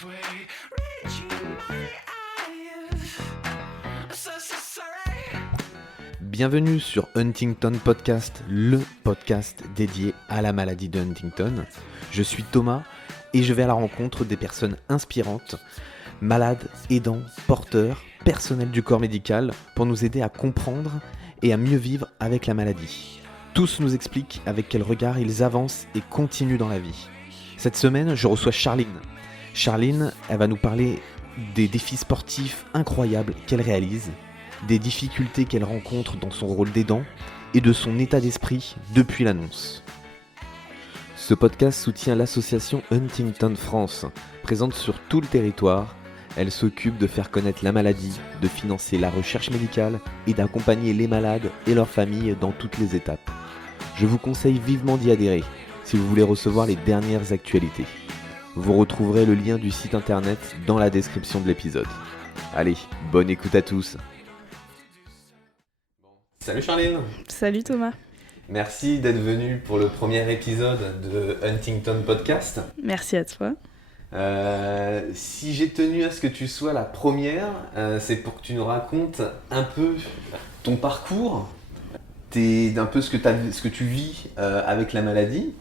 this way, reaching my eyes. So sorry. Bienvenue sur Huntington Podcast, le podcast dédié à la maladie de Huntington. Je suis Thomas et je vais à la rencontre des personnes inspirantes, malades, aidants, porteurs, personnels du corps médical pour nous aider à comprendre et à mieux vivre avec la maladie. Tous nous expliquent avec quel regard ils avancent et continuent dans la vie. Cette semaine, je reçois Charline. Charline, elle va nous parler des défis sportifs incroyables qu'elle réalise, des difficultés qu'elle rencontre dans son rôle d'aidant et de son état d'esprit depuis l'annonce. Ce podcast soutient l'association Huntington France, présente sur tout le territoire. Elle s'occupe de faire connaître la maladie, de financer la recherche médicale et d'accompagner les malades et leurs familles dans toutes les étapes. Je vous conseille vivement d'y adhérer si vous voulez recevoir les dernières actualités. Vous retrouverez le lien du site internet dans la description de l'épisode. Allez, bonne écoute à tous. Salut Charline. Salut Thomas. Merci d'être venue pour le premier épisode de Huntington Podcast. Merci à toi. Si j'ai tenu à ce que tu sois la première, c'est pour que tu nous racontes un peu ton parcours, un peu ce que tu vis avec la maladie.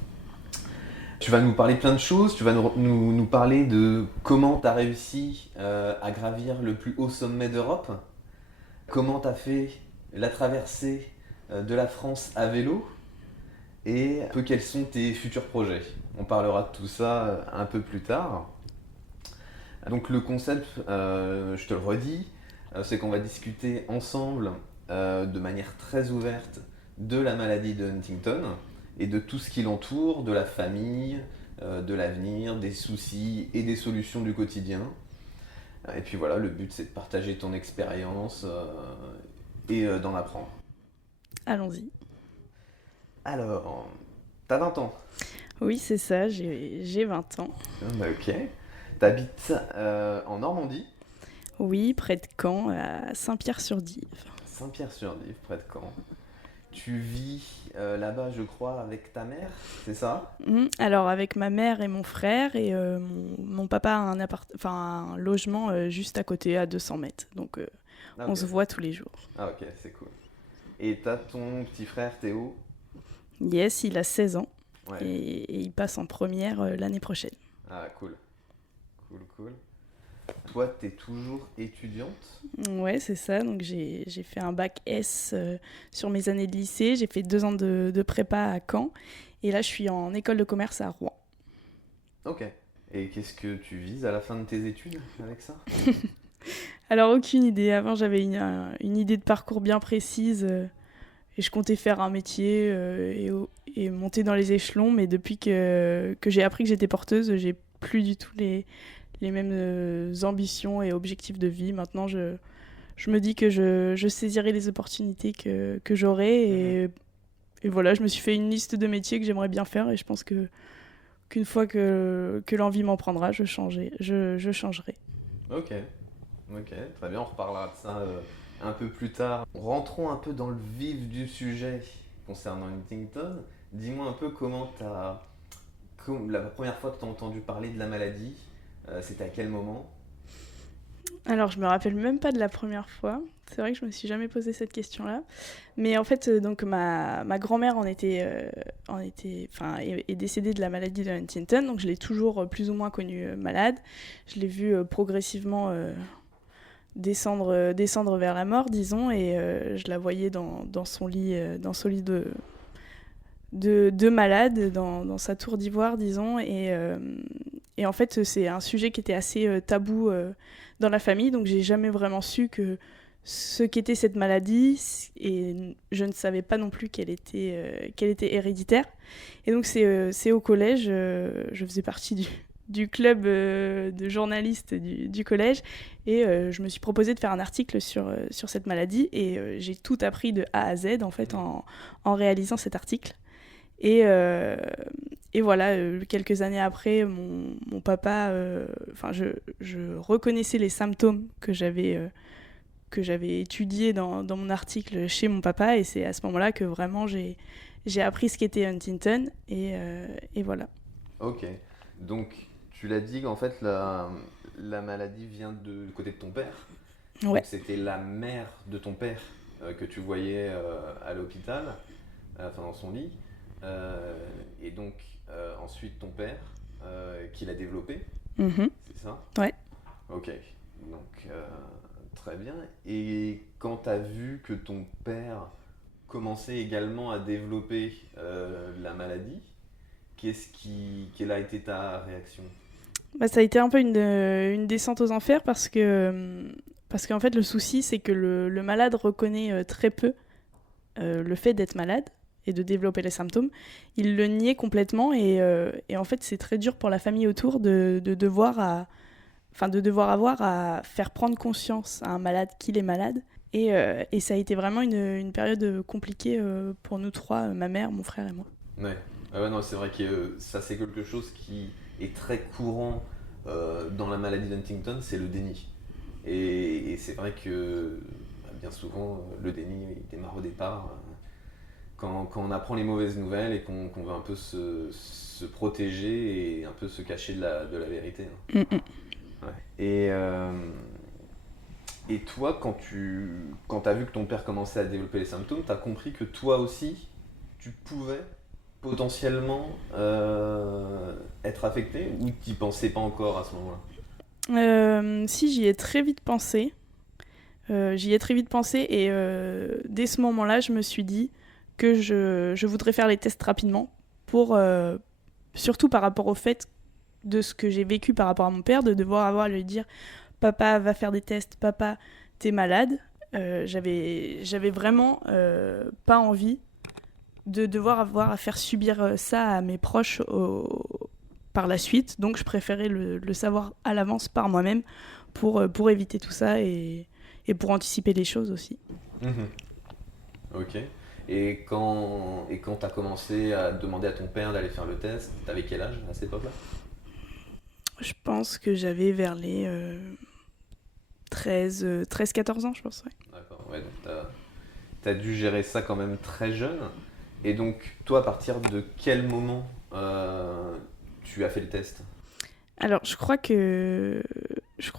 Tu vas nous parler plein de choses, tu vas nous parler de comment tu as réussi à gravir le plus haut sommet d'Europe, comment tu as fait la traversée de la France à vélo et un peu quels sont tes futurs projets. On parlera de tout ça un peu plus tard. Donc le concept, je te le redis, c'est qu'on va discuter ensemble de manière très ouverte de la maladie de Huntington et de tout ce qui l'entoure, de la famille, de l'avenir, des soucis et des solutions du quotidien. Et puis voilà, le but c'est de partager ton expérience et d'en apprendre. Allons-y. Alors, t'as 20 ans? Oui, c'est ça, j'ai 20 ans. Ok. T'habites en Normandie? Oui, près de Caen, à Saint-Pierre-sur-Dive. Saint-Pierre-sur-Dive, près de Caen. Tu vis là-bas, je crois, avec ta mère, c'est ça? Alors, avec ma mère et mon frère, et mon papa a un logement juste à côté, à 200 mètres. Donc, on se voit tous les jours. Ah ok, c'est cool. Et t'as ton petit frère Théo? Yes, il a 16 ans, Ouais. et il passe en première l'année prochaine. Ah cool. Cool. Toi, t'es toujours étudiante? Ouais, c'est ça. Donc, j'ai fait un bac S sur mes années de lycée. J'ai fait 2 ans de prépa à Caen. Et là, je suis en école de commerce à Rouen. Ok. Et qu'est-ce que tu vises à la fin de tes études avec ça? Alors, aucune idée. Avant, j'avais une idée de parcours bien précise. Et je comptais faire un métier et monter dans les échelons. Mais depuis que j'ai appris que j'étais porteuse, j'ai plus du tout les mêmes ambitions et objectifs de vie. Maintenant, je me dis que je saisirai les opportunités que j'aurai. Et voilà, je me suis fait une liste de métiers que j'aimerais bien faire. Et je pense qu'une fois que l'envie m'en prendra, je changerai. Ok, très bien, on reparlera de ça un peu plus tard. Rentrons un peu dans le vif du sujet concernant Huntington. Dis-moi un peu la première fois que tu as entendu parler de la maladie, c'était à quel moment? Alors, je me rappelle même pas de la première fois. C'est vrai que je me suis jamais posé cette question-là. Mais en fait, donc ma grand-mère est décédée de la maladie de Huntington. Donc, je l'ai toujours plus ou moins connue malade. Je l'ai vue progressivement descendre vers la mort, disons. Et je la voyais dans son lit de malade, dans sa tour d'ivoire, disons. Et en fait, c'est un sujet qui était assez tabou dans la famille, donc j'ai jamais vraiment su ce qu'était cette maladie, et je ne savais pas non plus qu'elle était héréditaire. Et donc c'est au collège, je faisais partie du club de journalistes du collège, et je me suis proposé de faire un article sur cette maladie, et j'ai tout appris de A à Z en fait en réalisant cet article. Et voilà, quelques années après, mon papa, je reconnaissais les symptômes que j'avais étudiés dans mon article chez mon papa, et c'est à ce moment-là que vraiment j'ai appris ce qu'était Huntington, et voilà. Ok, donc tu l'as dit qu'en fait la maladie vient du côté de ton père. Ouais. Donc c'était la mère de ton père que tu voyais à l'hôpital, enfin dans son lit. Et donc ensuite ton père qui l'a développé, Mhm. c'est ça? Ouais. Ok, donc très bien. Et quand tu as vu que ton père commençait également à développer la maladie, quelle a été ta réaction? Bah, ça a été un peu une descente aux enfers parce qu'en fait, le souci, c'est que le malade reconnaît très peu le fait d'être malade et de développer les symptômes. Il le niait complètement et en fait, c'est très dur pour la famille autour de devoir avoir à faire prendre conscience à un malade qu'il est malade. Et ça a été vraiment une période compliquée pour nous trois, ma mère, mon frère et moi. Ouais. Ah ouais, non, c'est vrai que ça c'est quelque chose qui est très courant dans la maladie d'Huntington, c'est le déni. Et c'est vrai que bien souvent le déni il démarre au départ quand on apprend les mauvaises nouvelles et qu'on veut un peu se protéger et un peu se cacher de la vérité. Hein. Mm, mm. Ouais. Et toi, quand t'as vu que ton père commençait à développer les symptômes, t'as compris que toi aussi, tu pouvais potentiellement être affecté ou t'y pensais pas encore à ce moment-là? Si, j'y ai très vite pensé. Et dès ce moment-là, je me suis dit que je voudrais faire les tests rapidement surtout par rapport au fait de ce que j'ai vécu par rapport à mon père, de devoir avoir à lui dire papa va faire des tests, papa t'es malade. J'avais vraiment pas envie de devoir avoir à faire subir ça à mes proches par la suite, donc je préférais le savoir à l'avance par moi-même pour éviter tout ça et pour anticiper les choses aussi. Mhm. Ok. Et quand tu as commencé à demander à ton père d'aller faire le test, t'avais quel âge à cette époque-là? Je pense que j'avais vers les 13-14 ans, je pense. Ouais. D'accord, ouais, donc t'as dû gérer ça quand même très jeune. Et donc, toi, à partir de quel moment tu as fait le test? Alors, je crois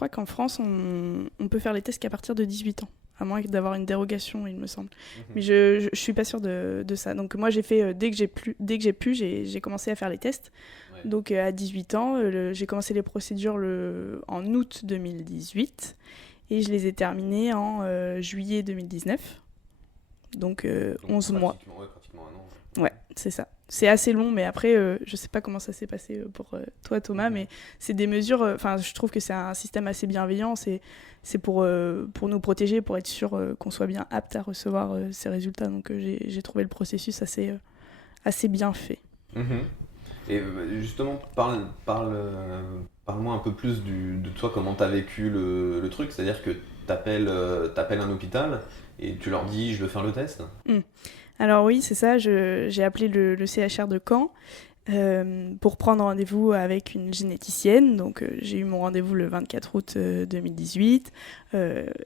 qu'en France, on peut faire les tests qu'à partir de 18 ans, à moins d'avoir une dérogation, il me semble. Mais je suis pas sûre de ça. Donc moi, j'ai fait dès que j'ai pu, j'ai commencé à faire les tests. Ouais. Donc à 18 ans, j'ai commencé les procédures en août 2018 et je les ai terminées en juillet 2019. Donc 11 mois. Ouais, pratiquement un an. Ouais, c'est ça. C'est assez long, mais après, je sais pas comment ça s'est passé pour toi, Thomas, mais c'est des mesures. Enfin, je trouve que c'est un système assez bienveillant. C'est pour nous protéger, pour être sûr qu'on soit bien apte à recevoir ces résultats. Donc, j'ai trouvé le processus assez bien fait. Mhm. Et justement, parle-moi un peu plus de toi, comment tu as vécu le truc. C'est-à-dire que t'appelles un hôpital et tu leur dis je veux faire le test. Alors oui, c'est ça, j'ai appelé le CHR de Caen pour prendre rendez-vous avec une généticienne. Donc j'ai eu mon rendez-vous le 24 août 2018.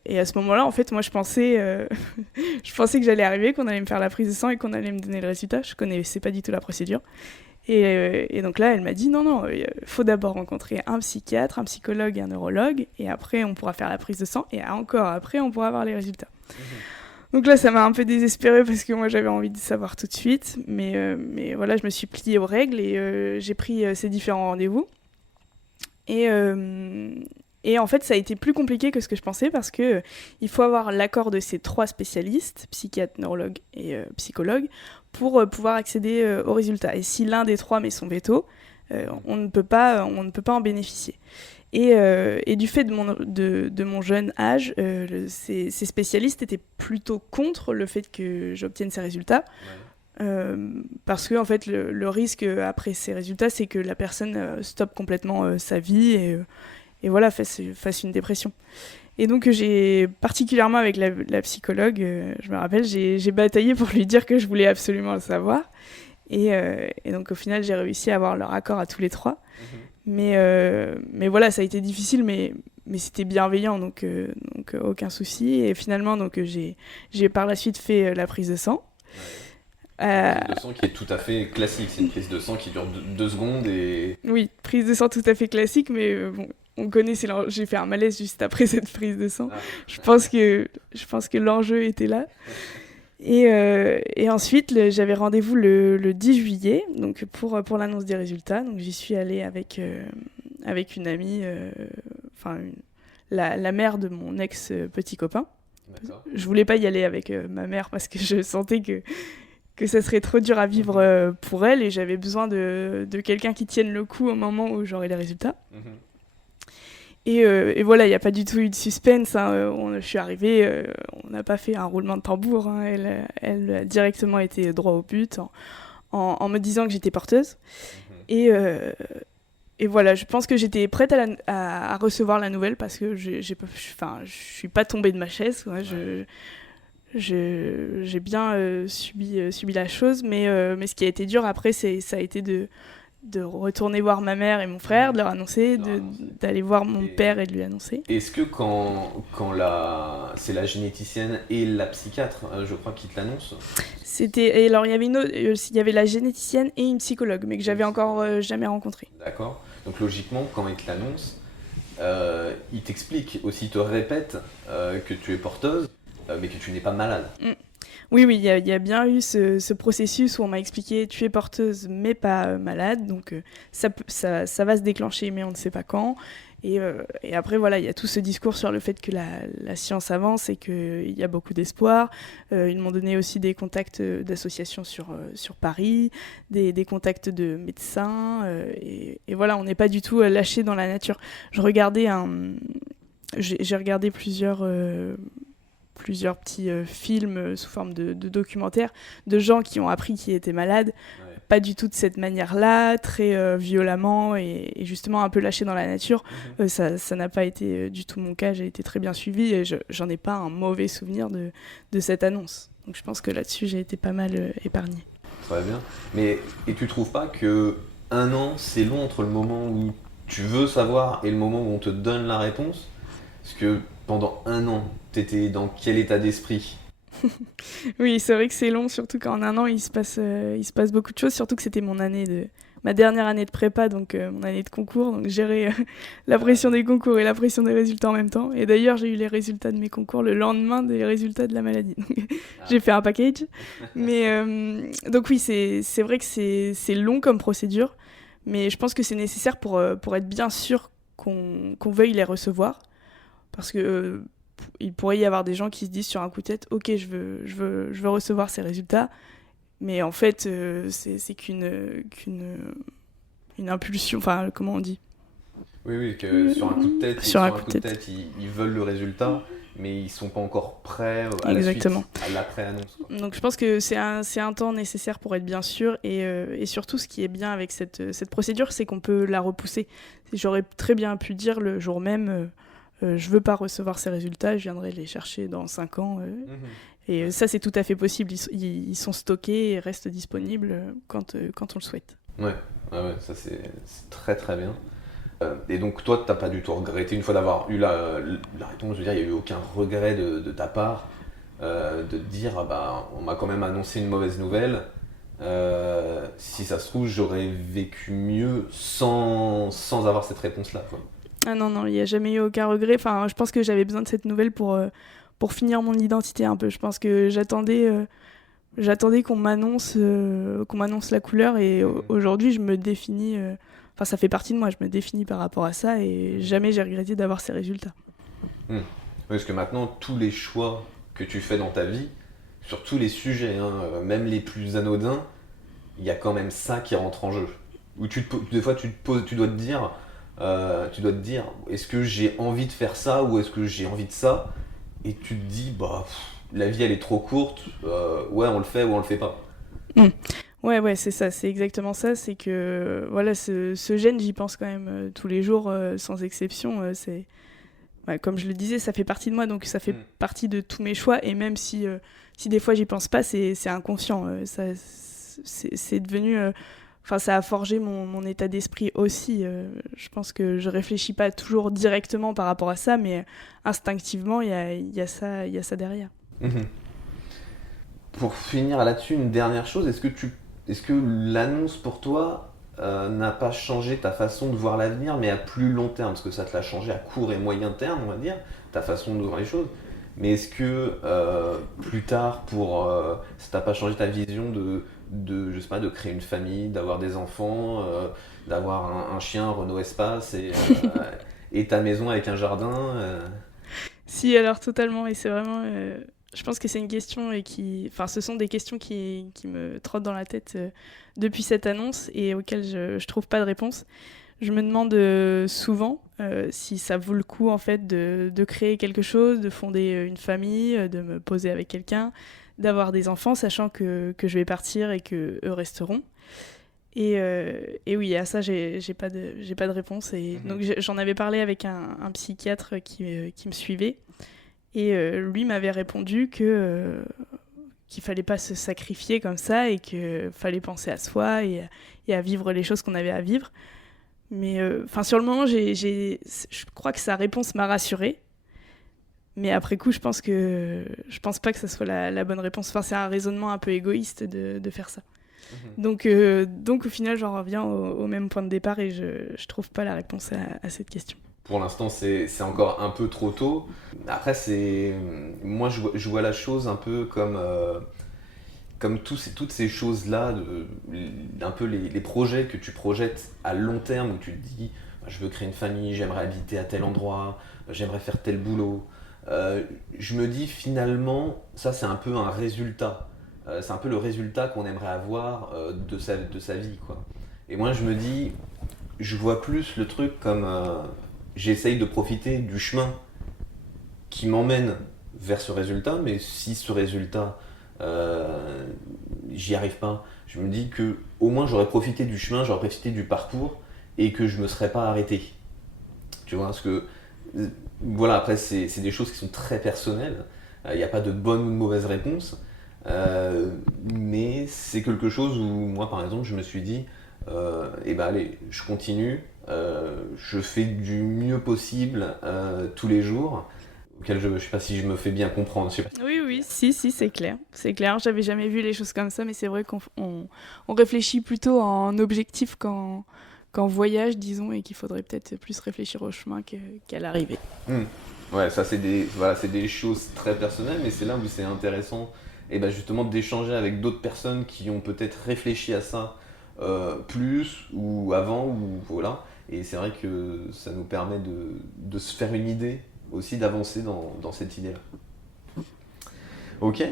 Et à ce moment-là, en fait, moi je pensais que j'allais arriver, qu'on allait me faire la prise de sang et qu'on allait me donner le résultat. Je connaissais pas du tout la procédure. Et donc là, elle m'a dit non, il faut d'abord rencontrer un psychiatre, un psychologue et un neurologue, et après on pourra faire la prise de sang, et encore après on pourra avoir les résultats. Donc là, ça m'a un peu désespérée parce que moi j'avais envie de savoir tout de suite, mais voilà, je me suis pliée aux règles et j'ai pris ces différents rendez-vous. Et en fait, ça a été plus compliqué que ce que je pensais parce que il faut avoir l'accord de ces 3 spécialistes, psychiatre, neurologue et psychologue, pour pouvoir accéder aux résultats. Et si l'un des 3 met son veto, on ne peut pas en bénéficier. Et du fait de mon jeune âge, ces spécialistes étaient plutôt contre le fait que j'obtienne ces résultats. Ouais. Parce que en fait, le risque après ces résultats, c'est que la personne stoppe complètement sa vie et voilà, fasse une dépression. Et donc j'ai particulièrement avec la psychologue, je me rappelle, j'ai bataillé pour lui dire que je voulais absolument le savoir. Et donc au final, j'ai réussi à avoir leur accord à tous les 3. Mais voilà, ça a été difficile, mais c'était bienveillant, donc aucun souci. Et finalement, donc, j'ai par la suite fait la prise de sang. Euh, Prise de sang qui est tout à fait classique, c'est une prise de sang qui dure 2 secondes et... oui, prise de sang tout à fait classique, mais bon, on connaît, j'ai fait un malaise juste après cette prise de sang. Ah. Je pense que l'enjeu était là. Et ensuite, j'avais rendez-vous le 10 juillet donc pour l'annonce des résultats. Donc j'y suis allée avec une amie, la mère de mon ex-petit copain. D'accord. Je voulais pas y aller avec ma mère parce que je sentais que ça serait trop dur à vivre pour elle et j'avais besoin de quelqu'un qui tienne le coup au moment où j'aurais les résultats. Mhm. Et voilà, il n'y a pas du tout eu de suspense. Hein. Je suis arrivée, on n'a pas fait un roulement de tambour. Hein. Elle a directement été droit au but en me disant que j'étais porteuse. Mhm. Et voilà, je pense que j'étais prête à recevoir la nouvelle parce que je suis pas tombée de ma chaise. Quoi. J'ai bien subi la chose, mais ce qui a été dur après, ça a été de retourner voir ma mère et mon frère, de leur annoncer, d'aller voir mon père et de lui annoncer. Est-ce que quand c'est la généticienne et la psychiatre, je crois, qui te l'annoncent? Et alors il y avait il y avait la généticienne et une psychologue, mais que j'avais encore jamais rencontrée. D'accord. Donc logiquement, quand ils te l'annoncent, ils t'expliquent aussi, ils te répètent que tu es porteuse, mais que tu n'es pas malade. Oui, il y a bien eu ce processus où on m'a expliqué tu es porteuse mais pas malade, donc ça va se déclencher mais on ne sait pas quand. Et après, voilà, il y a tout ce discours sur le fait que la science avance et qu'il y a beaucoup d'espoir. Ils m'ont donné aussi des contacts d'associations sur Paris, des contacts de médecins. Et voilà, on n'est pas du tout lâché dans la nature. J'ai regardé plusieurs petits films sous forme de documentaires de gens qui ont appris qu'ils étaient malades, Ouais. pas du tout de cette manière-là, très violemment et justement un peu lâchés dans la nature. Mhm. Ça n'a pas été du tout mon cas, j'ai été très bien suivie et j'en ai pas un mauvais souvenir de cette annonce. Donc je pense que là-dessus j'ai été pas mal épargnée. Très bien. Et tu trouves pas que 1 an, c'est long entre le moment où tu veux savoir et le moment où on te donne la réponse? Parce que pendant 1 an, t'étais dans quel état d'esprit? Oui, c'est vrai que c'est long, surtout qu'en 1 an il se passe beaucoup de choses, surtout que c'était ma dernière année de prépa, donc mon année de concours, donc gérer la pression des concours et la pression des résultats en même temps. Et d'ailleurs, j'ai eu les résultats de mes concours le lendemain des résultats de la maladie. Donc, j'ai fait un package. Mais donc oui, c'est vrai que c'est long comme procédure, mais je pense que c'est nécessaire pour être bien sûr qu'on veuille les recevoir. Parce que il pourrait y avoir des gens qui se disent sur un coup de tête, ok, je veux recevoir ces résultats, mais en fait, c'est qu'une impulsion, enfin, comment on dit? Oui, que sur un coup de tête, Sur un coup de tête. ils veulent le résultat, mais ils sont pas encore prêts à Exactement. la suite, à l'après-annonce, quoi. Donc je pense que c'est un temps nécessaire pour être bien sûr, et surtout ce qui est bien avec cette procédure, c'est qu'on peut la repousser. J'aurais très bien pu dire le jour même, je veux pas recevoir ces résultats, je viendrai les chercher dans 5 ans. Mhm. Et ça, c'est tout à fait possible. Ils sont stockés et restent disponibles quand on le souhaite. Ouais, ça c'est très très bien. Et donc toi, t'as pas du tout regretté, une fois d'avoir eu la réponse, je veux dire, il n'y a eu aucun regret de ta part de te dire, ah bah, on m'a quand même annoncé une mauvaise nouvelle. Si ça se trouve, j'aurais vécu mieux sans avoir cette réponse-là, quoi. Ah non, il n'y a jamais eu aucun regret. Enfin, je pense que j'avais besoin de cette nouvelle pour finir mon identité un peu. Je pense que j'attendais qu'on m'annonce la couleur et aujourd'hui, je me définis... Enfin, ça fait partie de moi, je me définis par rapport à ça et jamais j'ai regretté d'avoir ces résultats. Oui, parce que maintenant, tous les choix que tu fais dans ta vie, sur tous les sujets, hein, même les plus anodins, il y a quand même ça qui rentre en jeu. Où des fois, tu dois te dire, est-ce que j'ai envie de faire ça ou est-ce que j'ai envie de ça? Et tu te dis, bah, la vie elle est trop courte, ouais, on le fait ou on le fait pas. Ouais, c'est ça, c'est exactement ça. C'est que voilà, ce gène, j'y pense quand même tous les jours, sans exception. Comme je le disais, ça fait partie de moi, donc ça fait partie de tous mes choix. Et même si des fois j'y pense pas, c'est inconscient. C'est devenu. Enfin, ça a forgé mon état d'esprit aussi. Je pense que je réfléchis pas toujours directement par rapport à ça, mais instinctivement, il y a ça derrière. Mhm. pour finir là-dessus, une dernière chose, est-ce que l'annonce pour toi n'a pas changé ta façon de voir l'avenir, mais à plus long terme, parce que ça te l'a changé à court et moyen terme, on va dire, ta façon de voir les choses. Mais est-ce que plus tard, ça t'a pas changé ta vision je sais pas, de créer une famille, d'avoir des enfants, d'avoir un chien Renault Espace et ta maison avec un jardin Si, alors totalement, et c'est vraiment... je pense que c'est une question Enfin, ce sont des questions qui me trottent dans la tête depuis cette annonce et auxquelles je trouve pas de réponse. Je me demande souvent si ça vaut le coup, en fait, de créer quelque chose, de fonder une famille, de me poser avec quelqu'un, d'avoir des enfants, sachant que je vais partir et qu'eux resteront. Et oui, à ça, j'ai pas de réponse. Et donc, j'en avais parlé avec un psychiatre qui me suivait. Et lui m'avait répondu qu'il fallait pas se sacrifier comme ça et qu'il fallait penser à soi et à vivre les choses qu'on avait à vivre. Mais sur le moment, je crois que sa réponse m'a rassurée. Mais après coup, je pense pas que ça soit la bonne réponse. Enfin, c'est un raisonnement un peu égoïste de faire ça. Donc au final, j'en reviens au même point de départ et je trouve pas la réponse à cette question. Pour l'instant, c'est encore un peu trop tôt. Après, moi, je vois la chose un peu comme toutes ces choses-là, un peu les projets que tu projettes à long terme, où tu te dis, je veux créer une famille, j'aimerais habiter à tel endroit, j'aimerais faire tel boulot. Je me dis, finalement, ça, c'est un peu un résultat. C'est un peu le résultat qu'on aimerait avoir de sa vie, quoi. Et moi, je me dis, je vois plus le truc comme... j'essaye de profiter du chemin qui m'emmène vers ce résultat, mais si ce résultat, j'y arrive pas, je me dis que au moins j'aurais profité du chemin, j'aurais profité du parcours et que je me serais pas arrêté. Tu vois, parce que voilà, après c'est des choses qui sont très personnelles. Il n'y a pas de bonne ou de mauvaise réponse, mais c'est quelque chose où moi par exemple je me suis dit, allez, je continue. Je fais du mieux possible tous les jours, auquel je sais pas si je me fais bien comprendre. Oui, si, c'est clair. C'est clair, j'avais jamais vu les choses comme ça, mais c'est vrai qu'on réfléchit plutôt en objectif qu'en voyage, disons, et qu'il faudrait peut-être plus réfléchir au chemin qu'à l'arrivée. Ouais, ça c'est des choses très personnelles, mais c'est là où c'est intéressant justement d'échanger avec d'autres personnes qui ont peut-être réfléchi à ça plus ou avant, ou voilà. Et c'est vrai que ça nous permet de se faire une idée, aussi d'avancer dans cette idée-là. Ok.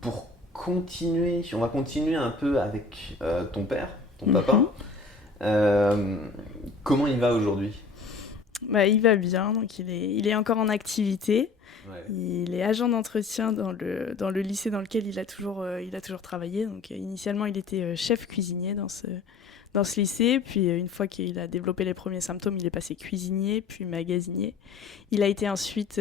Pour continuer, on va continuer un peu avec ton père, ton papa. Comment il va aujourd'hui ? Il va bien, donc il est encore en activité. Ouais. Il est agent d'entretien dans le lycée dans lequel il a toujours travaillé. Donc initialement, il était chef cuisinier dans ce lycée. Puis une fois qu'il a développé les premiers symptômes, il est passé cuisinier, puis magasinier. Il a été ensuite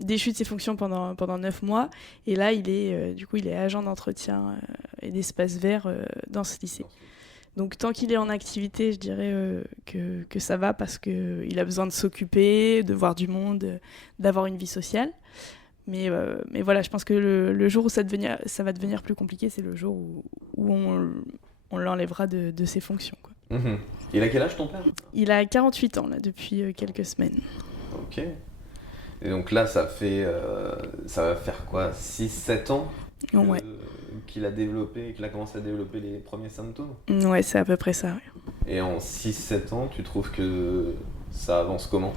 déchu de ses fonctions pendant 9 mois. Et là, il est agent d'entretien et d'espace vert dans ce lycée. Donc tant qu'il est en activité, je dirais que ça va parce qu'il a besoin de s'occuper, de voir du monde, d'avoir une vie sociale. Mais voilà, je pense que le jour où ça va devenir plus compliqué, c'est le jour où on l'enlèvera de ses fonctions, quoi. Il a quel âge ton père ? Il a 48 ans là, depuis quelques semaines. Ok. Et donc là, ça va faire quoi, 6-7 ans Ouais. qu'il a commencé à développer les premiers symptômes ? Ouais, c'est à peu près ça. Ouais. Et en 6-7 ans, tu trouves que ça avance comment ?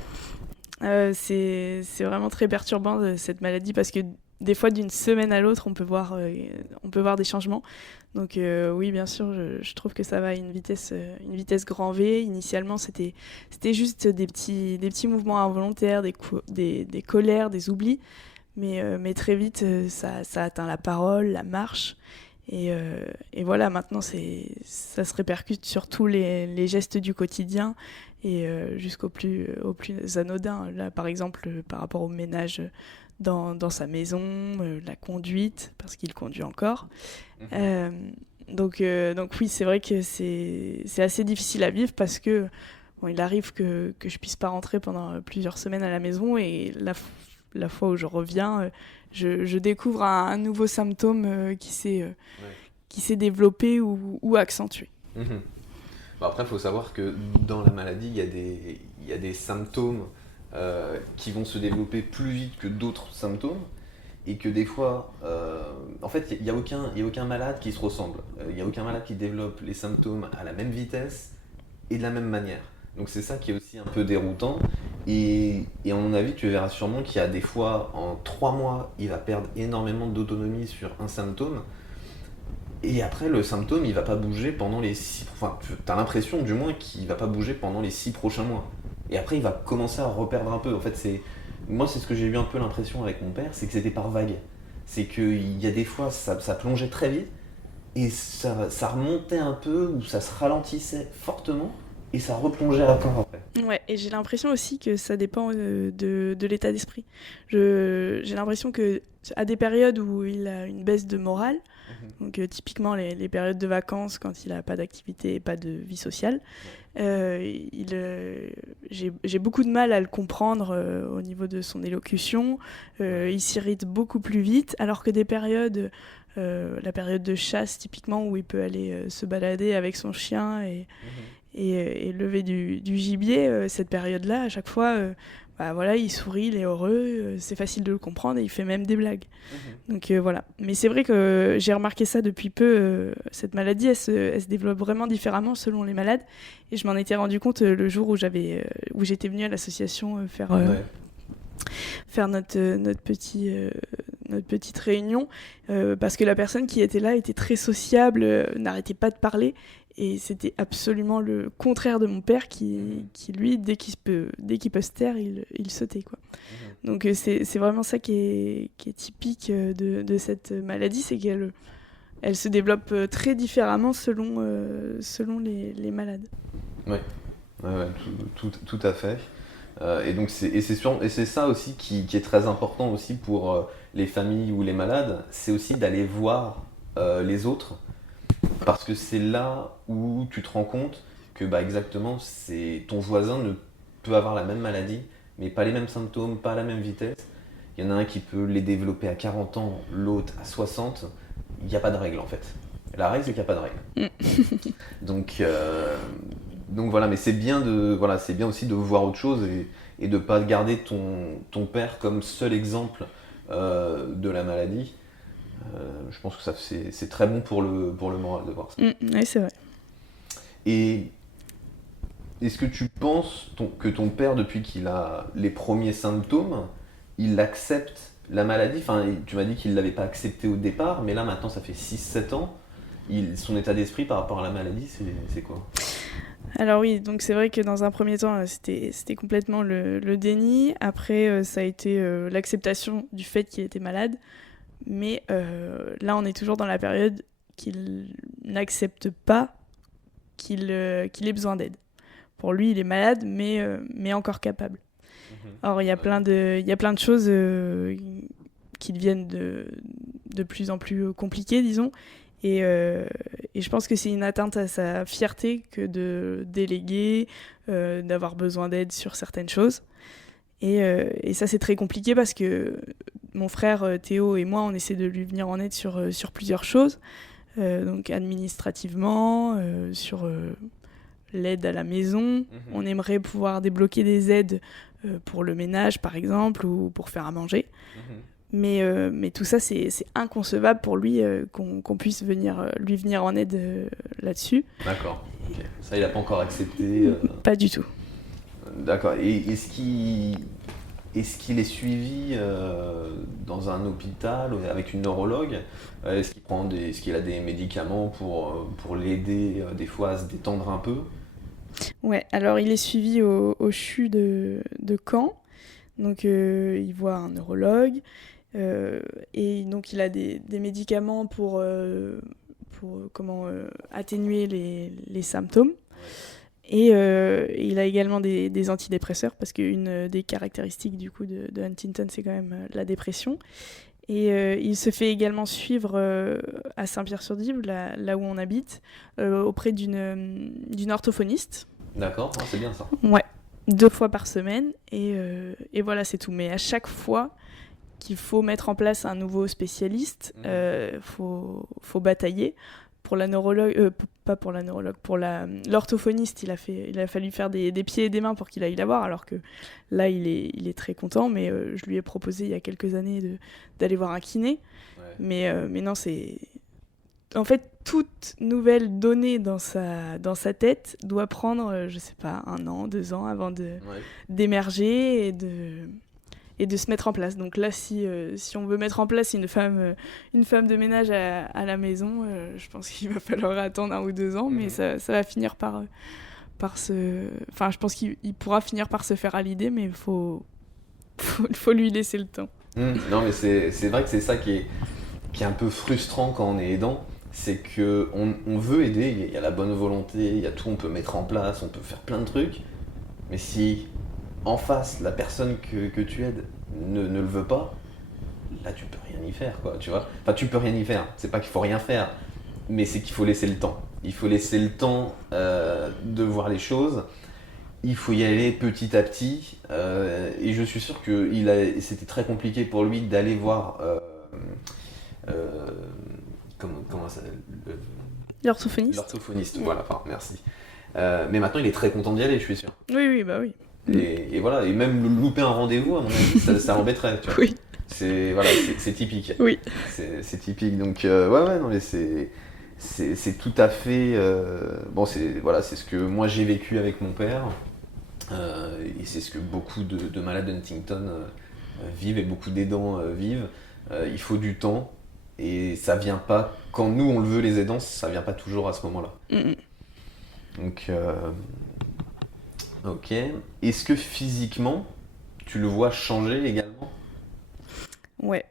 C'est vraiment très perturbant cette maladie parce que des fois d'une semaine à l'autre on peut voir des changements. Donc oui, bien sûr, je trouve que ça va à une vitesse grand V. Initialement c'était juste des petits mouvements involontaires, des colères, des oublis, mais très vite ça atteint la parole, la marche. Et voilà, maintenant ça se répercute sur tous les gestes du quotidien et jusqu'au plus anodin. Là, par exemple, par rapport au ménage dans sa maison, la conduite, parce qu'il conduit encore. Donc oui, c'est vrai que c'est assez difficile à vivre parce que il arrive que je puisse pas rentrer pendant plusieurs semaines à la maison et la fois où je reviens, je découvre un nouveau symptôme qui s'est développé ou accentué. Mhm. Bon, après, il faut savoir que dans la maladie, il y a des symptômes qui vont se développer plus vite que d'autres symptômes, et que des fois, en fait, il n'y a aucun malade qui se ressemble. Il n'y a aucun malade qui développe les symptômes à la même vitesse et de la même manière. Donc c'est ça qui est aussi un peu déroutant. Et à mon avis, tu verras sûrement qu'il y a des fois, en 3 mois, il va perdre énormément d'autonomie sur un symptôme. Et après, le symptôme, il va pas bouger pendant les 6... Enfin, t'as l'impression, du moins, qu'il va pas bouger pendant les 6 prochains mois. Et après, il va commencer à reperdre un peu. En fait, moi, c'est ce que j'ai eu un peu l'impression avec mon père, c'est que c'était par vague. C'est qu'il y a des fois, ça plongeait très vite, et ça remontait un peu, ou ça se ralentissait fortement, et ça replongeait encore après. Ouais, et j'ai l'impression aussi que ça dépend de l'état d'esprit. J'ai l'impression que à des périodes où il a une baisse de morale, donc typiquement les périodes de vacances quand il n'a pas d'activité et pas de vie sociale, j'ai beaucoup de mal à le comprendre au niveau de son élocution. Il s'irrite beaucoup plus vite, alors que des périodes, la période de chasse typiquement, où il peut aller se balader avec son chien et lever du gibier, cette période-là, à chaque fois, voilà, il sourit, il est heureux, c'est facile de le comprendre et il fait même des blagues. Donc voilà. Mais c'est vrai que j'ai remarqué ça depuis peu. Cette maladie, elle se développe vraiment différemment selon les malades. Et je m'en étais rendu compte le jour où j'étais venue à l'association faire notre petite réunion, parce que la personne qui était là était très sociable, n'arrêtait pas de parler. Et c'était absolument le contraire de mon père qui lui, dès qu'il peut se taire, il sautait, quoi. Donc c'est vraiment ça qui est typique de cette maladie, c'est qu'elle se développe très différemment selon les malades. Ouais, tout à fait. Et donc c'est ça aussi qui est très important aussi pour les familles ou les malades, c'est aussi d'aller voir les autres. Parce que c'est là où tu te rends compte que exactement, ton voisin ne peut avoir la même maladie, mais pas les mêmes symptômes, pas à la même vitesse. Il y en a un qui peut les développer à 40 ans, l'autre à 60. Il n'y a pas de règle en fait. La règle, c'est qu'il n'y a pas de règle. Donc voilà, mais c'est bien aussi de voir autre chose et de ne pas garder ton père comme seul exemple de la maladie. Je pense que c'est très bon pour le moral de voir ça. Oui, c'est vrai. Et est-ce que tu penses que ton père, depuis qu'il a les premiers symptômes, il accepte la maladie ? Enfin, tu m'as dit qu'il ne l'avait pas accepté au départ, mais là maintenant ça fait 6-7 ans. Son état d'esprit par rapport à la maladie, c'est quoi ? Alors oui, donc c'est vrai que dans un premier temps, c'était complètement le déni. Après, ça a été l'acceptation du fait qu'il était malade. Mais là, on est toujours dans la période qu'il n'accepte pas qu'il ait besoin d'aide. Pour lui, il est malade, mais encore capable. Or, il y a plein de choses qui deviennent de plus en plus compliquées, disons. Et je pense que c'est une atteinte à sa fierté que de déléguer, d'avoir besoin d'aide sur certaines choses. Et ça, c'est très compliqué parce que mon frère Théo et moi, on essaie de lui venir en aide sur plusieurs choses. Donc administrativement, sur l'aide à la maison. On aimerait pouvoir débloquer des aides pour le ménage, par exemple, ou pour faire à manger. Mais tout ça, c'est inconcevable pour lui qu'on puisse lui venir en aide là-dessus. D'accord. Okay. Ça, il n'a pas encore accepté Pas du tout. D'accord. Et est-ce qu'il est suivi dans un hôpital avec une neurologue ? Est-ce qu'il a des médicaments pour l'aider des fois à se détendre un peu ? Ouais, alors il est suivi au CHU de Caen. Donc il voit un neurologue. Et donc il a des médicaments pour atténuer les symptômes. Et il a également des antidépresseurs, parce qu'une des caractéristiques du coup de Huntington, c'est quand même la dépression. Et il se fait également suivre à Saint-Pierre-sur-Dive, là où on habite, auprès d'une orthophoniste. D'accord, c'est bien ça. Ouais. 2 fois par semaine et voilà, c'est tout. Mais à chaque fois qu'il faut mettre en place un nouveau spécialiste, faut batailler. Pour la neurologue, pas pour la neurologue, pour l'orthophoniste, il a fallu faire des pieds et des mains pour qu'il aille la voir, alors que là, il est très content, mais je lui ai proposé il y a quelques années d'aller voir un kiné. Ouais. Mais non, c'est... En fait, toute nouvelle donnée dans sa tête doit prendre, je sais pas, 1 an, 2 ans avant d'émerger et de se mettre en place. Donc là, si on veut mettre en place une femme de ménage à la maison, je pense qu'il va falloir attendre 1 ou 2 ans, mais ça va finir par se... Enfin, je pense qu'il pourra finir par se faire à l'idée, mais il faut lui laisser le temps. Non, mais c'est vrai que c'est ça qui est un peu frustrant quand on est aidant, c'est qu'on veut aider, il y a la bonne volonté, il y a tout, on peut mettre en place, on peut faire plein de trucs, mais si en face, la personne que tu aides ne le veut pas, là tu peux rien y faire, quoi, tu vois. Enfin, tu peux rien y faire, c'est pas qu'il faut rien faire, mais c'est qu'il faut laisser le temps. Il faut laisser le temps de voir les choses, il faut y aller petit à petit, et je suis sûr que c'était très compliqué pour lui d'aller voir... comment ça s'appelle L'orthophoniste, voilà, enfin, merci. Mais maintenant, il est très content d'y aller, je suis sûr. Oui, bah oui. Et voilà, et même louper un rendez-vous, à mon avis, ça l'embêterait, tu vois. Oui. C'est typique. Oui. C'est typique, donc ouais, non, mais c'est tout à fait... bon, c'est ce que moi j'ai vécu avec mon père, et c'est ce que beaucoup de malades Huntington vivent, et beaucoup d'aidants vivent. Il faut du temps, et ça vient pas, quand nous on le veut les aidants, ça vient pas toujours à ce moment-là. Donc, ok. Est-ce que physiquement, tu le vois changer également ? Ouais.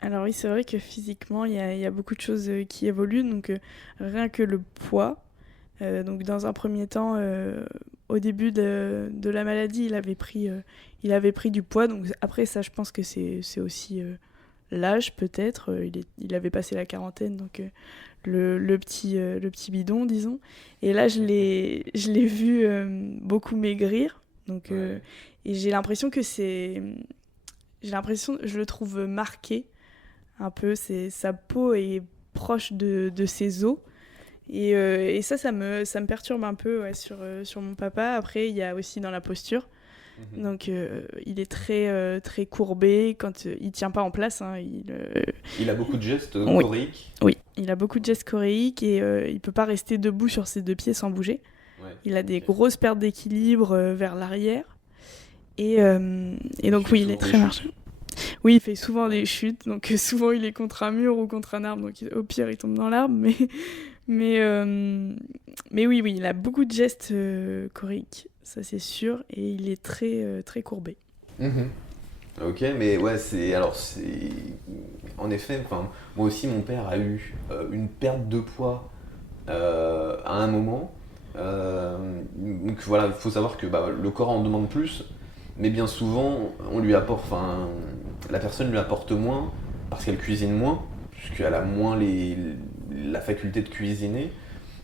Alors oui, c'est vrai que physiquement, il y a beaucoup de choses qui évoluent. Donc rien que le poids. Donc dans un premier temps, au début de la maladie, il avait pris du poids. Donc après ça, je pense que c'est aussi l'âge peut-être. Il avait passé la quarantaine, donc le petit bidon, disons. Et là, je l'ai vu beaucoup maigrir. Donc, et j'ai l'impression que je le trouve marqué un peu. Sa peau est proche de ses os. Et ça me perturbe un peu, ouais, sur mon papa. Après, il y a aussi dans la posture. Donc il est très, très courbé quand il tient pas en place. Hein, il a beaucoup de gestes choréiques. Oui, il a beaucoup de gestes choréiques et il peut pas rester debout sur ses 2 pieds sans bouger. Ouais, il a des grosses pertes d'équilibre vers l'arrière. Et donc oui, il est très marchand. Oui, il fait souvent des chutes. Donc souvent il est contre un mur ou contre un arbre. Donc au pire, il tombe dans l'arbre. Mais oui, il a beaucoup de gestes choréiques. Ça c'est sûr, et il est très, très courbé. Ok, mais ouais, en effet, moi aussi mon père a eu une perte de poids à un moment. Donc voilà, il faut savoir que le corps en demande plus, mais bien souvent la personne lui apporte moins parce qu'elle cuisine moins, puisqu'elle a moins la faculté de cuisiner.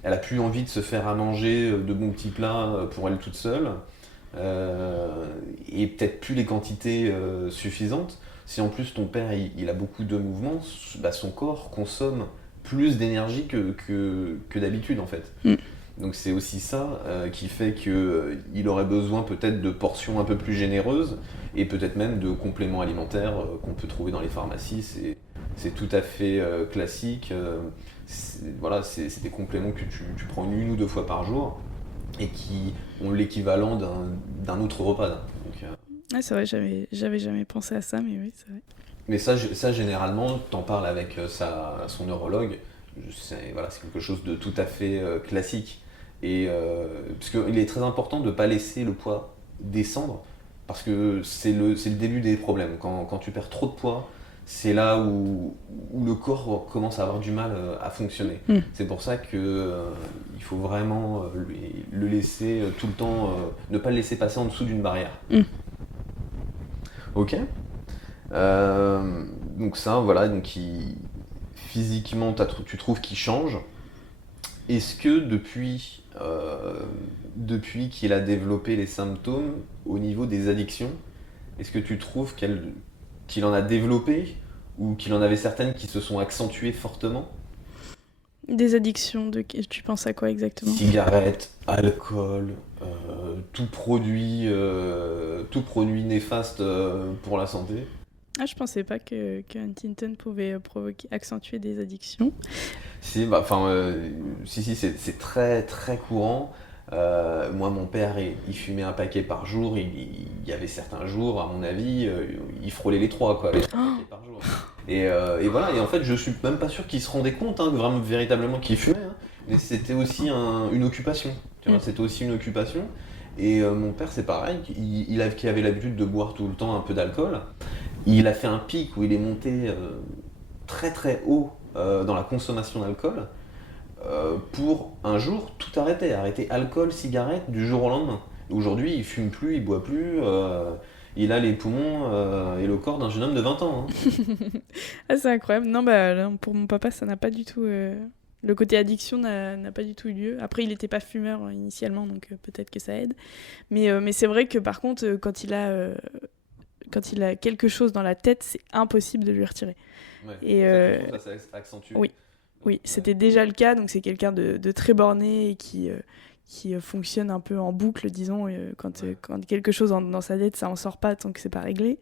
Elle a plus envie de se faire à manger de bons petits plats pour elle toute seule, et peut-être plus les quantités suffisantes. Si en plus ton père il a beaucoup de mouvements, son corps consomme plus d'énergie que d'habitude en fait. Donc c'est aussi ça qui fait qu'il aurait besoin peut-être de portions un peu plus généreuses, et peut-être même de compléments alimentaires qu'on peut trouver dans les pharmacies. C'est tout à fait classique. C'est des compléments que tu prends 1 ou 2 fois par jour et qui ont l'équivalent d'un autre repas. Donc, c'est vrai, j'avais jamais pensé à ça, mais oui, c'est vrai. Mais ça généralement, t'en parles avec son neurologue, c'est quelque chose de tout à fait classique. Et parce qu'il est très important de ne pas laisser le poids descendre, parce que c'est le début des problèmes. Quand tu perds trop de poids, c'est là où le corps commence à avoir du mal à fonctionner. C'est pour ça qu'il faut vraiment le laisser tout le temps, ne pas le laisser passer en dessous d'une barrière. Ok. Donc ça, voilà, donc physiquement, tu trouves qu'il change. Est-ce que depuis qu'il a développé les symptômes au niveau des addictions, est-ce que tu trouves qu'il en a développé ou qu'il en avait certaines qui se sont accentuées fortement? Des addictions, tu penses à quoi exactement? Cigarettes, alcool, tout produit néfaste pour la santé. Ah, je pensais pas que Huntington pouvait accentuer des addictions. Si, si, c'est très très courant. Moi, mon père, il fumait un paquet par jour. Il y avait certains jours, à mon avis, il frôlait les trois, quoi, les 3 paquets par jour. Et voilà. Et en fait, je suis même pas sûr qu'il se rendait compte, hein, vraiment véritablement qu'il fumait. Hein. Mais c'était aussi une occupation. Tu vois, c'était aussi une occupation. Et mon père, c'est pareil. Qui avait l'habitude de boire tout le temps un peu d'alcool. Il a fait un pic où il est monté très très haut dans la consommation d'alcool pour un jour tout arrêter alcool, cigarette du jour au lendemain. Aujourd'hui, il fume plus, il boit plus, il a les poumons et le corps d'un jeune homme de 20 ans. Hein. Ah, c'est incroyable. Non, bah, là, pour mon papa, ça n'a pas du tout. Le côté addiction n'a pas du tout eu lieu. Après, il n'était pas fumeur initialement, donc peut-être que ça aide. Mais c'est vrai que par contre, quand il a quelque chose dans la tête, c'est impossible de lui retirer. Ouais. Et ça s'est accentué. oui. Oui, c'était déjà le cas, donc c'est quelqu'un de très borné et qui fonctionne un peu en boucle, disons, quand quelque chose dans sa tête, ça en sort pas tant que c'est pas réglé.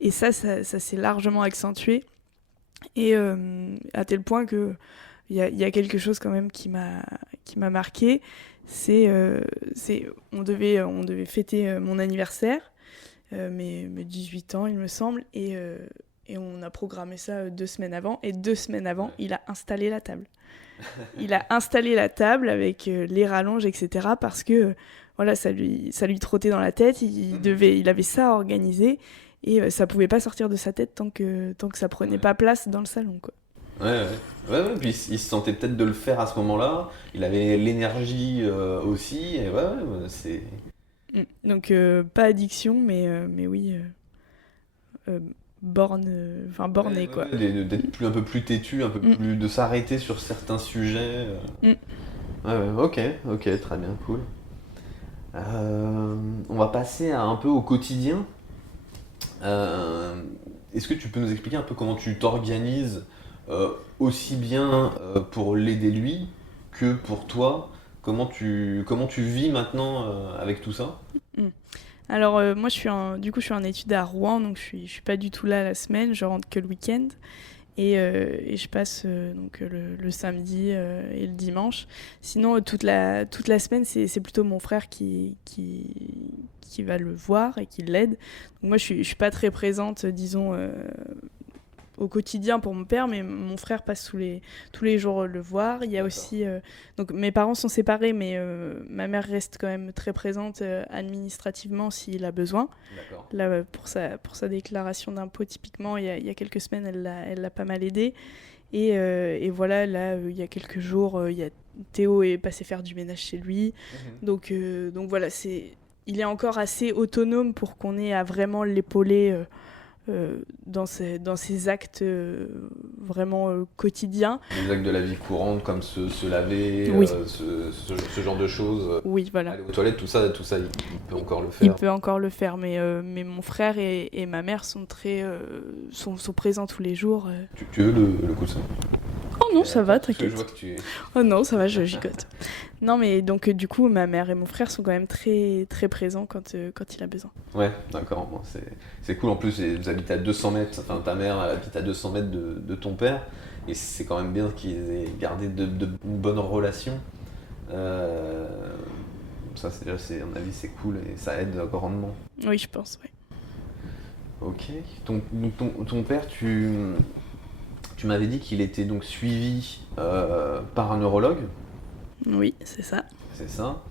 Et ça s'est largement accentué, et à tel point que il y a quelque chose quand même qui m'a marqué, on devait fêter mon anniversaire, mes 18 ans, il me semble, et on a programmé ça 2 semaines avant. Et 2 semaines avant, il a installé la table. Il a installé la table avec les rallonges, etc. Parce que voilà, ça lui trottait dans la tête. Il avait ça organisé. Et ça pouvait pas sortir de sa tête tant que ça prenait pas place dans le salon, quoi. Ouais, puis il se sentait peut-être de le faire à ce moment-là. Il avait l'énergie aussi. Et c'est... Donc, pas addiction, mais oui... borné, quoi. D'être un peu plus têtu, un peu plus de s'arrêter sur certains sujets. Ok, très bien, cool. On va passer un peu au quotidien. Est-ce que tu peux nous expliquer un peu comment tu t'organises aussi bien pour l'aider lui que pour toi? Comment tu vis maintenant avec tout ça? Alors moi je suis en études à Rouen, donc je suis pas du tout là la semaine, je rentre que le week-end et je passe le samedi et le dimanche. Sinon toute la semaine c'est plutôt mon frère qui va le voir et qui l'aide. Donc moi je suis pas très présente, disons, au quotidien pour mon père, mais mon frère passe tous les jours le voir. Il y a aussi... donc mes parents sont séparés, mais ma mère reste quand même très présente administrativement s'il a besoin. D'accord. Là, pour sa déclaration d'impôt, typiquement, il y a quelques semaines, elle l'a pas mal aidé. Et voilà, là, il y a quelques jours, Théo est passé faire du ménage chez lui. Donc voilà, il est encore assez autonome pour qu'on ait à vraiment l'épauler dans ces actes vraiment quotidiens. Les actes de la vie courante, comme se laver, oui. Ce genre de choses. Oui, voilà. Aller aux toilettes, tout ça, il peut encore le faire. Il peut encore le faire, mais mon frère et ma mère sont présents tous les jours. Tu veux le coussin? Oh non, ça va, t'inquiète. Je vois que tu... Oh non, ça va, je gigote. Non, mais donc du coup, ma mère et mon frère sont quand même très, très présents quand il a besoin. Ouais, d'accord. Bon, c'est cool. En plus, vous habitez à 200 mètres, enfin ta mère habite à 200 mètres de ton père, et c'est quand même bien qu'ils aient gardé une bonne relation. Ça, à mon avis, c'est cool et ça aide grandement. Oui, je pense, oui. Ok. Ton père, tu m'avais dit qu'il était donc suivi par un neurologue. Oui, c'est ça. C'est ça.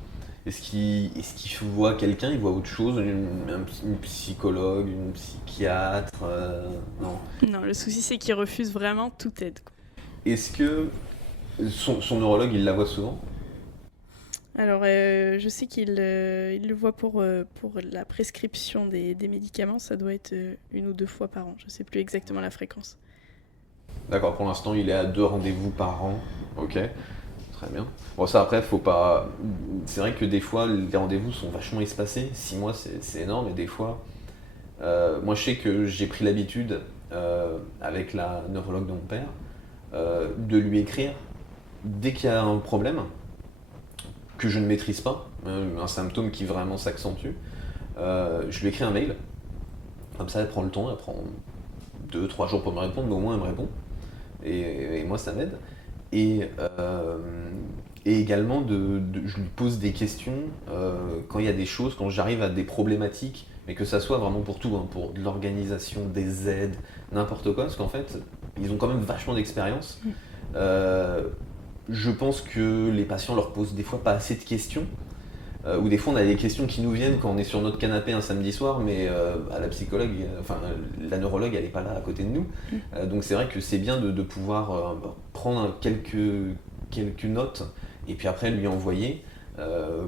Est-ce qu'il voit quelqu'un, il voit autre chose, une psychologue, une psychiatre non. Non, le souci c'est qu'il refuse vraiment toute aide, quoi. Est-ce que son neurologue, il la voit souvent? Alors, je sais qu'il le voit pour la prescription des médicaments, ça doit être 1 ou 2 fois par an, je sais plus exactement la fréquence. D'accord, pour l'instant, il est à 2 rendez-vous par an. Ok, Très bien. Bon, ça après, faut pas. C'est vrai que des fois, les rendez-vous sont vachement espacés. 6 mois, c'est énorme, et des fois. Moi, je sais que j'ai pris l'habitude, avec la neurologue de mon père, de lui écrire dès qu'il y a un problème que je ne maîtrise pas, un symptôme qui vraiment s'accentue. Je lui écris un mail. Comme ça, elle prend le temps, elle prend 2-3 jours pour me répondre, mais au moins elle me répond. Et moi, ça m'aide. Et également, je lui pose des questions quand il y a des choses, quand j'arrive à des problématiques, mais que ça soit vraiment pour tout, hein, pour de l'organisation, des aides, n'importe quoi, parce qu'en fait, ils ont quand même vachement d'expérience. Je pense que les patients leur posent des fois pas assez de questions, ou des fois on a des questions qui nous viennent quand on est sur notre canapé un samedi soir, mais la psychologue, la neurologue, elle n'est pas là à côté de nous. Donc c'est vrai que c'est bien de pouvoir prendre quelques notes et puis après lui envoyer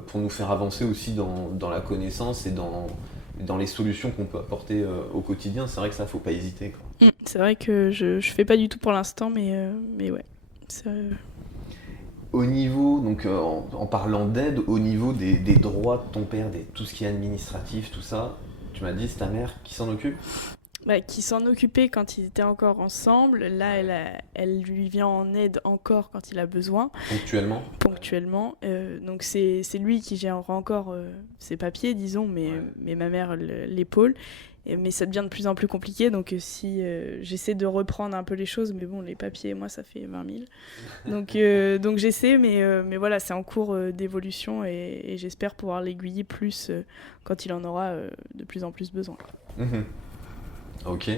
pour nous faire avancer aussi dans la connaissance et dans les solutions qu'on peut apporter au quotidien. C'est vrai que ça, faut pas hésiter, quoi. C'est vrai que je fais pas du tout pour l'instant, mais ouais. Au niveau, donc en parlant d'aide, au niveau des droits de ton père, tout ce qui est administratif, tout ça, tu m'as dit c'est ta mère qui s'en occupe ? Qui s'en occupait quand ils étaient encore ensemble. Là, elle lui vient en aide encore quand il a besoin. Ponctuellement. Donc c'est lui qui gère encore ses papiers, disons, mais ma mère l'épaule. Mais ça devient de plus en plus compliqué, donc si j'essaie de reprendre un peu les choses, mais bon, les papiers, moi, ça fait 20 000. Donc j'essaie, mais voilà, c'est en cours d'évolution et j'espère pouvoir l'aiguiller plus quand il en aura de plus en plus besoin. Ok.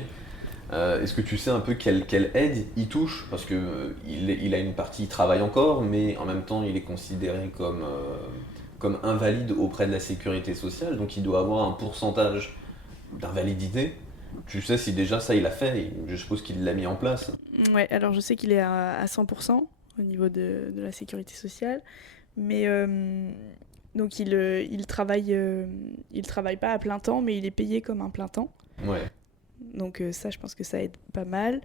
Est-ce que tu sais un peu quelle aide il touche ? Parce que il a une partie, il travaille encore, mais en même temps, il est considéré comme invalide auprès de la sécurité sociale, donc il doit avoir un pourcentage d'invalidité. Tu sais si déjà ça il a fait, je suppose qu'il l'a mis en place. Ouais, alors je sais qu'il est à 100% au niveau de la sécurité sociale, mais donc il travaille pas à plein temps, mais il est payé comme un plein temps. Ouais. Donc ça, je pense que ça aide pas mal.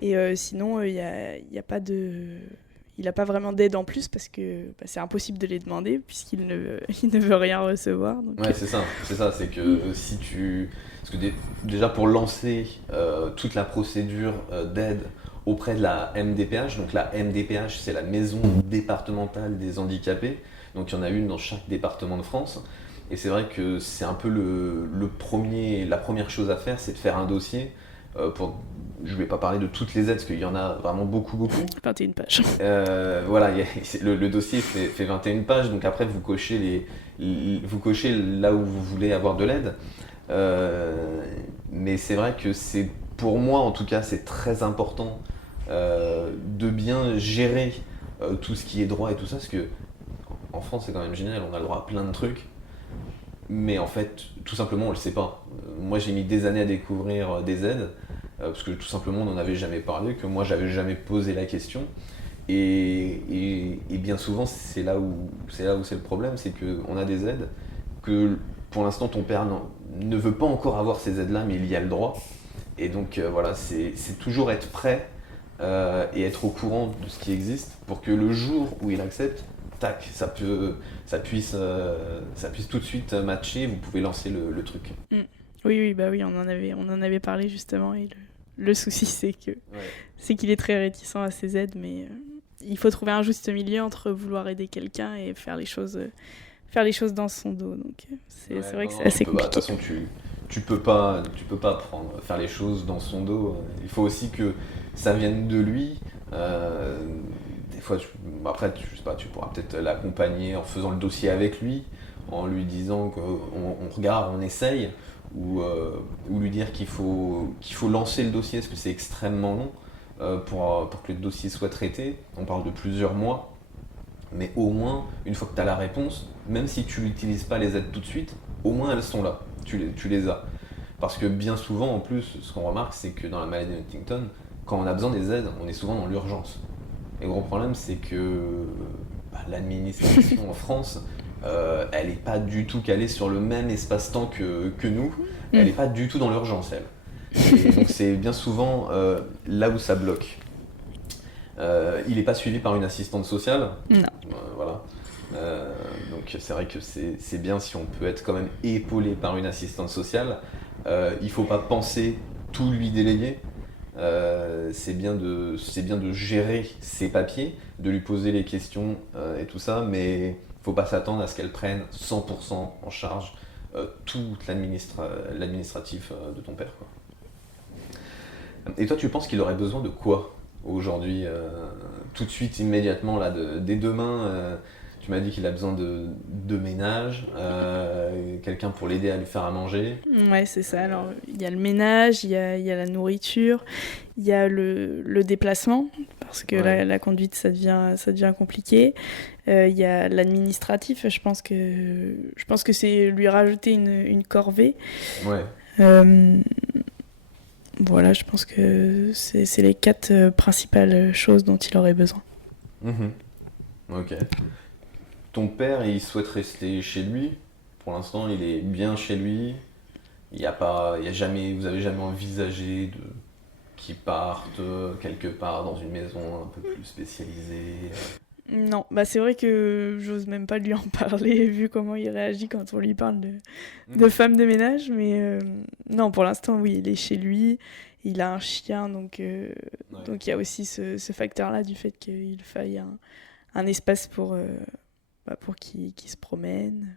Et sinon, il n'a pas vraiment d'aide en plus parce que c'est impossible de les demander puisqu'il ne veut rien recevoir. Donc... Ouais, c'est ça, c'est que si parce que déjà pour lancer toute la procédure d'aide auprès de la MDPH, donc la MDPH c'est la Maison départementale des handicapés, donc il y en a une dans chaque département de France, et c'est vrai que c'est un peu la première chose à faire, c'est de faire un dossier je vais pas parler de toutes les aides parce qu'il y en a vraiment beaucoup. 21 pages. Voilà, le dossier fait 21 pages, donc après vous cochez là où vous voulez avoir de l'aide. Mais c'est vrai que pour moi en tout cas, c'est très important de bien gérer tout ce qui est droit et tout ça, parce que en France c'est quand même génial, on a le droit à plein de trucs. Mais en fait, tout simplement, on le sait pas. Moi, j'ai mis des années à découvrir des aides, parce que tout simplement, on n'en avait jamais parlé, que moi, j'avais jamais posé la question. Et bien souvent, c'est là où c'est le problème, c'est qu'on a des aides que, pour l'instant, ton père ne veut pas encore avoir ces aides-là, mais il y a le droit. Et donc, voilà, c'est toujours être prêt et être au courant de ce qui existe pour que le jour où il accepte, tac, ça puisse tout de suite matcher, vous pouvez lancer le truc. Oui, on en avait parlé justement, et le souci c'est qu'il est très réticent à ces aides, mais il faut trouver un juste milieu entre vouloir aider quelqu'un et faire les choses dans son dos, donc c'est vrai que c'est assez compliqué. De toute façon, tu peux pas faire les choses dans son dos, il faut aussi que ça vienne de lui. Des fois, après, je sais pas, tu pourras peut-être l'accompagner en faisant le dossier avec lui, en lui disant qu'on regarde, on essaye, ou lui dire qu'il faut lancer le dossier, parce que c'est extrêmement long pour que le dossier soit traité. On parle de plusieurs mois, mais au moins, une fois que tu as la réponse, même si tu n'utilises pas les aides tout de suite, au moins elles sont là, tu les as. Parce que bien souvent, en plus, ce qu'on remarque, c'est que dans la maladie de Huntington, quand on a besoin des aides, on est souvent dans l'urgence. Et le gros problème, c'est que l'administration en France, elle n'est pas du tout calée sur le même espace-temps que nous. Elle n'est pas du tout dans l'urgence, elle. Et donc c'est bien souvent là où ça bloque. Il n'est pas suivi par une assistante sociale. Non. Donc c'est vrai que c'est bien si on peut être quand même épaulé par une assistante sociale. Il faut pas penser tout lui déléguer. C'est bien de gérer ses papiers, de lui poser les questions et tout ça, mais faut pas s'attendre à ce qu'elle prenne 100% en charge tout l'administratif de ton père, quoi. Et toi, tu penses qu'il aurait besoin de quoi aujourd'hui, tout de suite, immédiatement, là, dès demain tu m'as dit qu'il a besoin de ménage, quelqu'un pour l'aider à lui faire à manger. Ouais, c'est ça. Alors, il y a le ménage, il y a la nourriture, il y a le déplacement, parce que Ouais. la conduite, ça devient compliqué. Il y a l'administratif, je pense que c'est lui rajouter une corvée. Ouais. Voilà, je pense que c'est les 4 principales choses dont il aurait besoin. Mhm. Ok. Ton père, il souhaite rester chez lui. Pour l'instant, il est bien chez lui. Vous avez jamais envisagé qu'il parte quelque part dans une maison un peu plus spécialisée. Non, bah c'est vrai que j'ose même pas lui en parler, vu comment il réagit quand on lui parle de femme de ménage, mais non, pour l'instant, oui, il est chez lui, il a un chien, donc il y a aussi ce facteur-là du fait qu'il faille un espace pour qu'il se promène.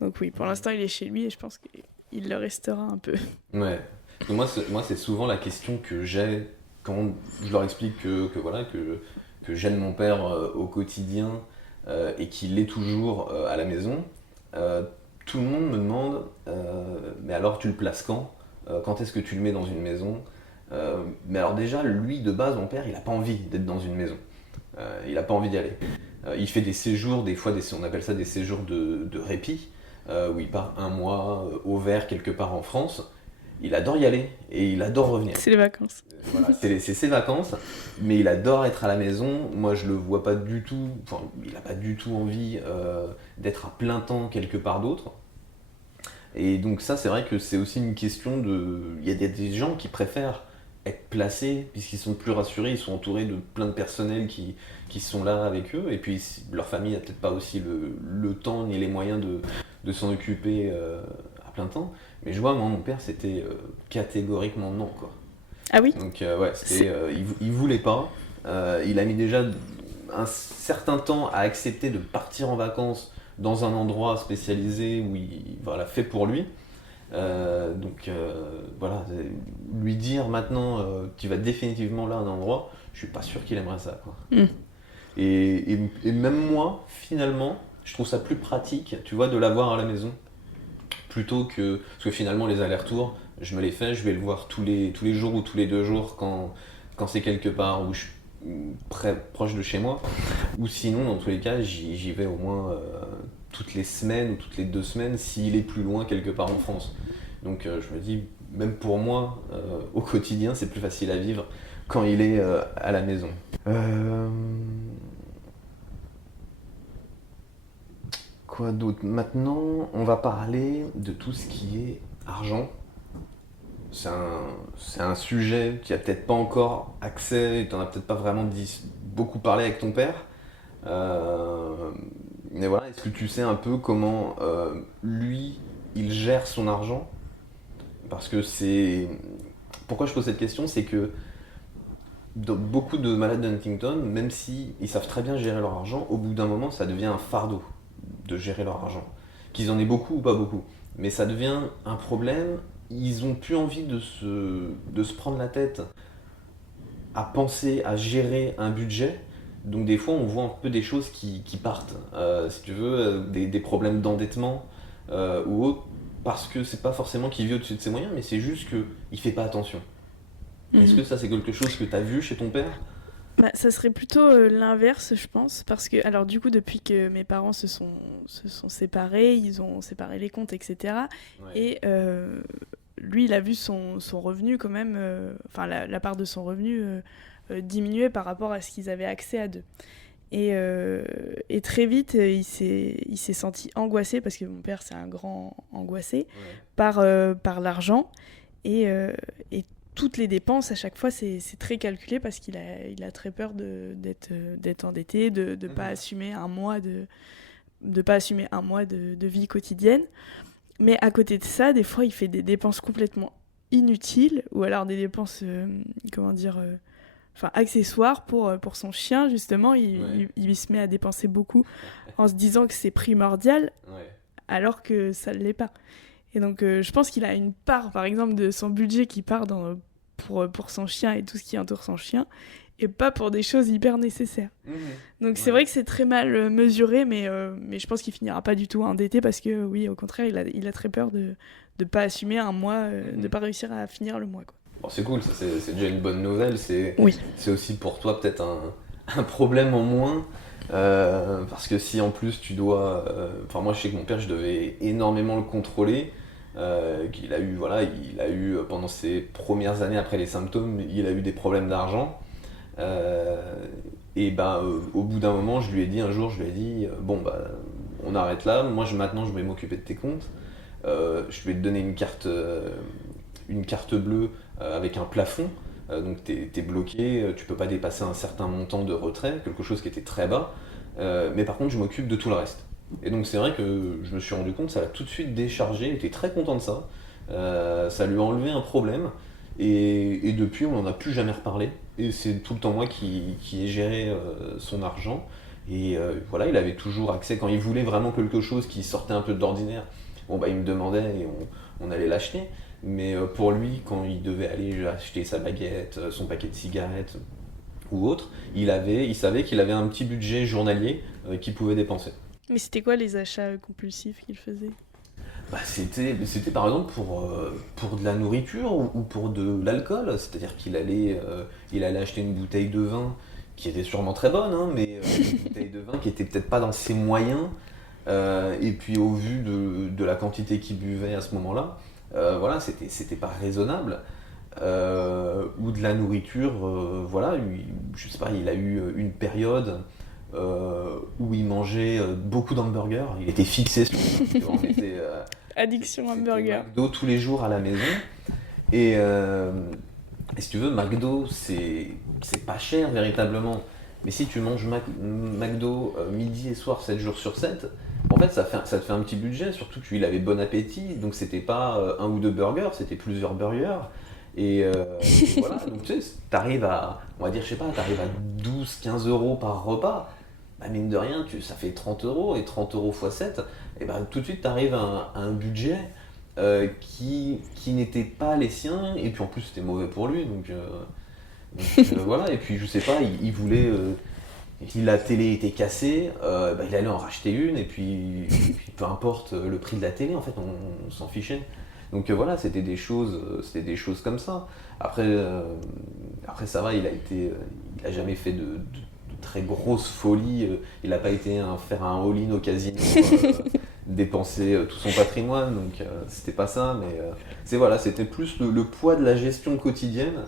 Donc oui, pour l'instant, il est chez lui et je pense qu'il le restera un peu. Ouais. Donc moi, c'est souvent la question que j'ai quand je leur explique que j'aide mon père au quotidien et qu'il est toujours à la maison. Tout le monde me demande mais alors tu le places quand? Quand est-ce que tu le mets dans une maison? Mais alors déjà, lui de base, mon père, il n'a pas envie d'être dans une maison. Il n'a pas envie d'y aller. Il fait des séjours, des fois on appelle ça des séjours de répit, où il part un mois au vert quelque part en France. Il adore y aller et il adore revenir. C'est les vacances. Voilà, c'est ses vacances, mais il adore être à la maison. Moi, je le vois pas du tout, enfin, il a pas du tout envie d'être à plein temps quelque part d'autre. Et donc ça, c'est vrai que c'est aussi une question de... Il y a des gens qui préfèrent être placés, puisqu'ils sont plus rassurés, ils sont entourés de plein de personnel qui sont là avec eux, et puis leur famille n'a peut-être pas aussi le temps ni les moyens de s'en occuper à plein temps. Mais je vois, moi, mon père, c'était catégoriquement non, quoi. Ah oui? Donc ouais, il voulait pas. Il a mis déjà un certain temps à accepter de partir en vacances dans un endroit spécialisé où voilà, fait pour lui. Voilà, lui dire maintenant tu vas définitivement là à un endroit, je suis pas sûr qu'il aimerait ça, quoi. Et même moi, finalement, je trouve ça plus pratique, tu vois, de l'avoir à la maison plutôt que. Parce que finalement, les allers-retours, je me les fais, je vais le voir tous les jours ou tous les 2 jours quand c'est quelque part où je suis proche de chez moi. Ou sinon, dans tous les cas, j'y vais au moins toutes les semaines ou toutes les 2 semaines s'il est plus loin quelque part en France. Donc je me dis, même pour moi, au quotidien, c'est plus facile à vivre quand il est à la maison. Quoi d'autre? Maintenant, on va parler de tout ce qui est argent. C'est un sujet qui a peut-être pas encore accès, tu n'en as peut-être pas vraiment beaucoup parlé avec ton père. Mais voilà, est-ce que tu sais un peu comment lui, il gère son argent? Parce que c'est... Pourquoi je pose cette question? C'est que dans beaucoup de malades de Huntington, même si ils savent très bien gérer leur argent, au bout d'un moment, ça devient un fardeau de gérer leur argent. Qu'ils en aient beaucoup ou pas beaucoup. Mais ça devient un problème, ils ont plus envie de se prendre la tête à penser, à gérer un budget. Donc des fois, on voit un peu des choses qui partent. Si tu veux, des problèmes d'endettement ou autre, parce que c'est pas forcément qu'il vit au-dessus de ses moyens, mais c'est juste qu'il fait pas attention. Est-ce que ça, c'est quelque chose que tu as vu chez ton père? Bah, ça serait plutôt l'inverse, je pense, parce que, alors du coup, depuis que mes parents se sont séparés, ils ont séparé les comptes, etc. Ouais. Et lui, il a vu son revenu quand même, enfin la part de son revenu diminuer par rapport à ce qu'ils avaient accès à deux. Et très vite, il s'est senti angoissé, parce que mon père, c'est un grand angoissé, Ouais. par l'argent. Et toutes les dépenses, à chaque fois, c'est très calculé parce qu'il a très peur d'être endetté, de ne pas assumer un mois de pas assumer un mois de vie quotidienne. Mais à côté de ça, des fois, il fait des dépenses complètement inutiles, ou alors des dépenses, accessoires pour son chien, justement. Il se met à dépenser beaucoup en se disant que c'est primordial, alors que ça ne l'est pas. Et donc, je pense qu'il a une part, par exemple, de son budget qui part pour son chien et tout ce qui entoure son chien, et pas pour des choses hyper nécessaires. Donc c'est vrai que c'est très mal mesuré, mais je pense qu'il finira pas du tout endetté, parce que oui, au contraire, il a très peur de pas assumer un mois, de pas réussir à finir le mois, quoi. Bon, c'est cool, ça c'est déjà une bonne nouvelle. Oui. C'est aussi pour toi peut-être un problème en moins. Parce que si en plus tu dois... Enfin moi je sais que mon père, je devais énormément le contrôler. Il a eu pendant ses premières années après les symptômes, il a eu des problèmes d'argent. Au bout d'un moment, je lui ai dit on arrête là, maintenant je vais m'occuper de tes comptes. Je vais te donner une carte bleue avec un plafond, donc t'es bloqué, tu peux pas dépasser un certain montant de retrait, quelque chose qui était très bas, mais par contre je m'occupe de tout le reste. Et donc c'est vrai que je me suis rendu compte, ça l'a tout de suite déchargé, il était très content de ça, ça lui a enlevé un problème, et depuis on n'en a plus jamais reparlé, et c'est tout le temps moi qui ai géré son argent, et il avait toujours accès, quand il voulait vraiment quelque chose qui sortait un peu de l'ordinaire, il me demandait et on allait l'acheter. Mais pour lui, quand il devait aller acheter sa baguette, son paquet de cigarettes ou autre, il savait qu'il avait un petit budget journalier qu'il pouvait dépenser. Mais c'était quoi les achats compulsifs qu'il faisait ? C'était par exemple pour de la nourriture ou pour de l'alcool. C'est-à-dire qu'il allait acheter une bouteille de vin qui était sûrement très bonne, hein, mais une bouteille de vin qui était peut-être pas dans ses moyens. Et puis au vu de la quantité qu'il buvait à ce moment-là, c'était pas raisonnable. Ou de la nourriture, je sais pas, il a eu une période où il mangeait beaucoup d'hamburgers, il était fixé sur addiction hamburger. McDo tous les jours à la maison. Et si tu veux, McDo, c'est pas cher véritablement. Mais si tu manges McDo midi et soir 7 jours sur 7, en fait ça te fait un petit budget, surtout qu'il avait bon appétit, donc c'était pas un ou deux burgers, c'était plusieurs burgers. Et voilà, donc tu sais, t'arrives à 12-15 euros par repas, mine de rien, ça fait 30 euros, et 30 euros x 7, et tout de suite t'arrives à un budget qui n'était pas les siens, et puis en plus c'était mauvais pour lui, donc voilà, et puis je sais pas, il voulait... si la télé était cassée, il allait en racheter une, et puis peu importe le prix de la télé, en fait, on s'en fichait. Donc voilà, c'était des choses comme ça. Après ça va, il a jamais fait de très grosses folies. Il n'a pas été faire un all-in au casino, dépenser tout son patrimoine. Donc c'était pas ça, mais c'était plus le poids de la gestion quotidienne.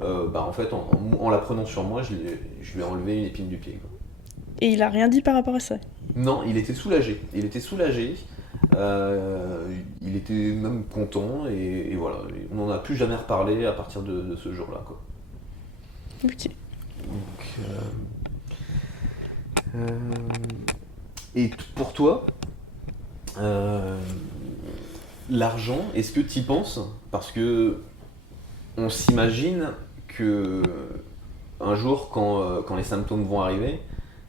En fait, en la prenant sur moi, je lui ai enlevé une épine du pied, quoi. Et il a rien dit par rapport à ça ? Non, il était soulagé. Il était même content, et voilà. On n'en a plus jamais reparlé à partir de ce jour-là, quoi. Ok. Donc, et pour toi, l'argent, est-ce que tu y penses ? Parce que on s'imagine que un jour, quand les symptômes vont arriver,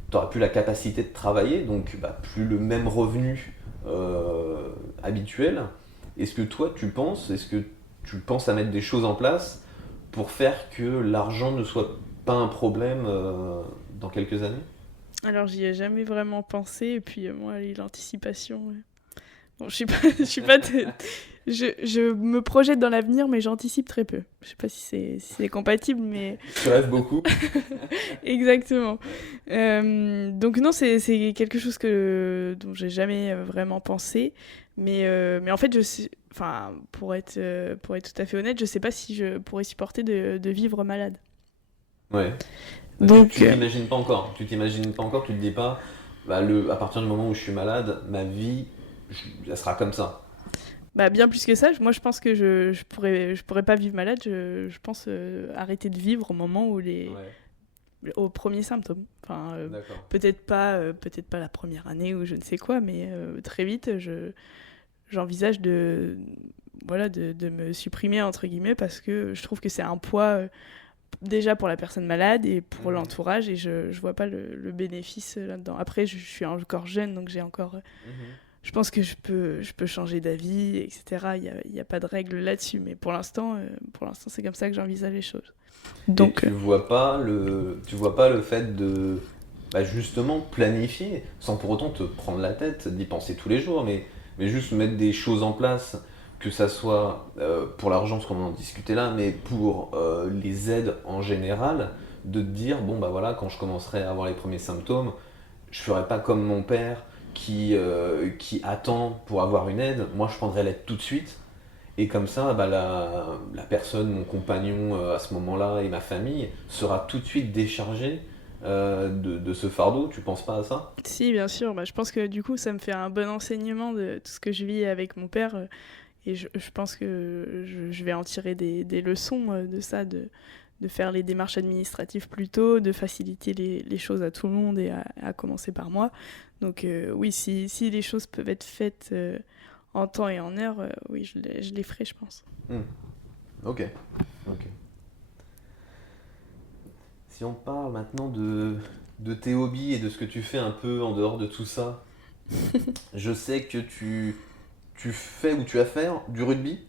tu n'auras plus la capacité de travailler, donc plus le même revenu habituel. Est-ce que tu penses à mettre des choses en place pour faire que l'argent ne soit pas un problème dans quelques années ? Alors j'y ai jamais vraiment pensé, et puis moi l'anticipation... Bon, je suis pas je me projette dans l'avenir, mais j'anticipe très peu. Je sais pas si c'est compatible, mais... Tu rêves beaucoup. Exactement. Donc non, c'est quelque chose dont j'ai jamais vraiment pensé, mais en fait, pour être tout à fait honnête, je sais pas si je pourrais supporter de vivre malade. Ouais. Donc, tu t'imagines pas encore. Tu te dis pas, à partir du moment où je suis malade, ma vie, elle sera comme ça. Bien plus que ça, moi je pense que je pourrais pas vivre malade, je pense arrêter de vivre au moment où aux premiers symptômes. Enfin, D'accord. peut-être pas la première année ou je ne sais quoi, mais très vite, j'envisage de me supprimer, entre guillemets, parce que je trouve que c'est un poids déjà pour la personne malade et pour l'entourage, et je vois pas le bénéfice là-dedans. Après, je suis encore jeune, donc j'ai encore... je pense que je peux changer d'avis, etc. Il y a pas de règle là-dessus, mais pour l'instant, c'est comme ça que j'envisage les choses. Donc, Et tu vois pas le fait de justement planifier, sans pour autant te prendre la tête, d'y penser tous les jours, mais juste mettre des choses en place, que ça soit pour l'argent, parce qu'on en discutait là, mais pour les aides en général, de te dire, bon bah voilà, quand je commencerai à avoir les premiers symptômes, je ferai pas comme mon père qui attend pour avoir une aide, moi je prendrai l'aide tout de suite. Et comme ça, la personne, mon compagnon à ce moment-là et ma famille sera tout de suite déchargée de ce fardeau. Tu penses pas à ça? si, bien sûr. Je pense que du coup, ça me fait un bon enseignement de tout ce que je vis avec mon père. Et je pense que je vais en tirer des leçons de ça, de faire les démarches administratives plus tôt, de faciliter les choses à tout le monde et à commencer par moi. Donc oui, si les choses peuvent être faites en temps et en heure, oui, je les ferai, je pense. Ok. Si on parle maintenant de tes hobbies et de ce que tu fais un peu en dehors de tout ça, je sais que tu fais ou tu as fait du rugby.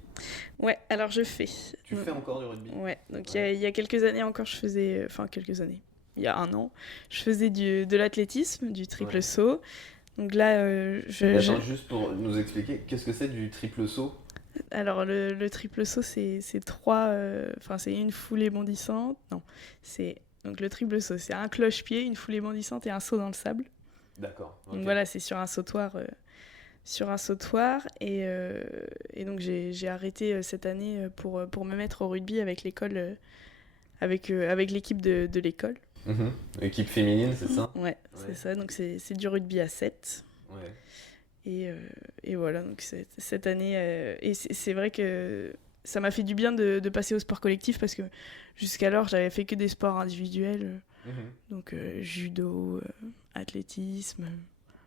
Ouais, alors je fais. Tu fais encore du rugby? Ouais, donc Ouais. il y a quelques années encore, je faisais... Enfin, quelques années. Il y a 1 an, je faisais de l'athlétisme, du triple Ouais. saut. Donc là, Attends, juste pour nous expliquer, qu'est-ce que c'est du triple saut? alors le triple saut, c'est trois... Enfin, c'est une foulée bondissante. Non, c'est... Donc le triple saut, c'est un cloche-pied, une foulée bondissante et un saut dans le sable. D'accord. Ok. Donc voilà, c'est sur un sautoir. Et donc j'ai arrêté cette année pour me mettre au rugby avec l'école, avec l'équipe de l'école. Mhm. Équipe féminine, c'est ça? Ouais, c'est ça. Donc c'est du rugby à 7. Ouais. Et voilà, donc cette année. Et c'est vrai que ça m'a fait du bien de passer au sport collectif parce que jusqu'alors, j'avais fait que des sports individuels. Mhm. Donc judo, athlétisme,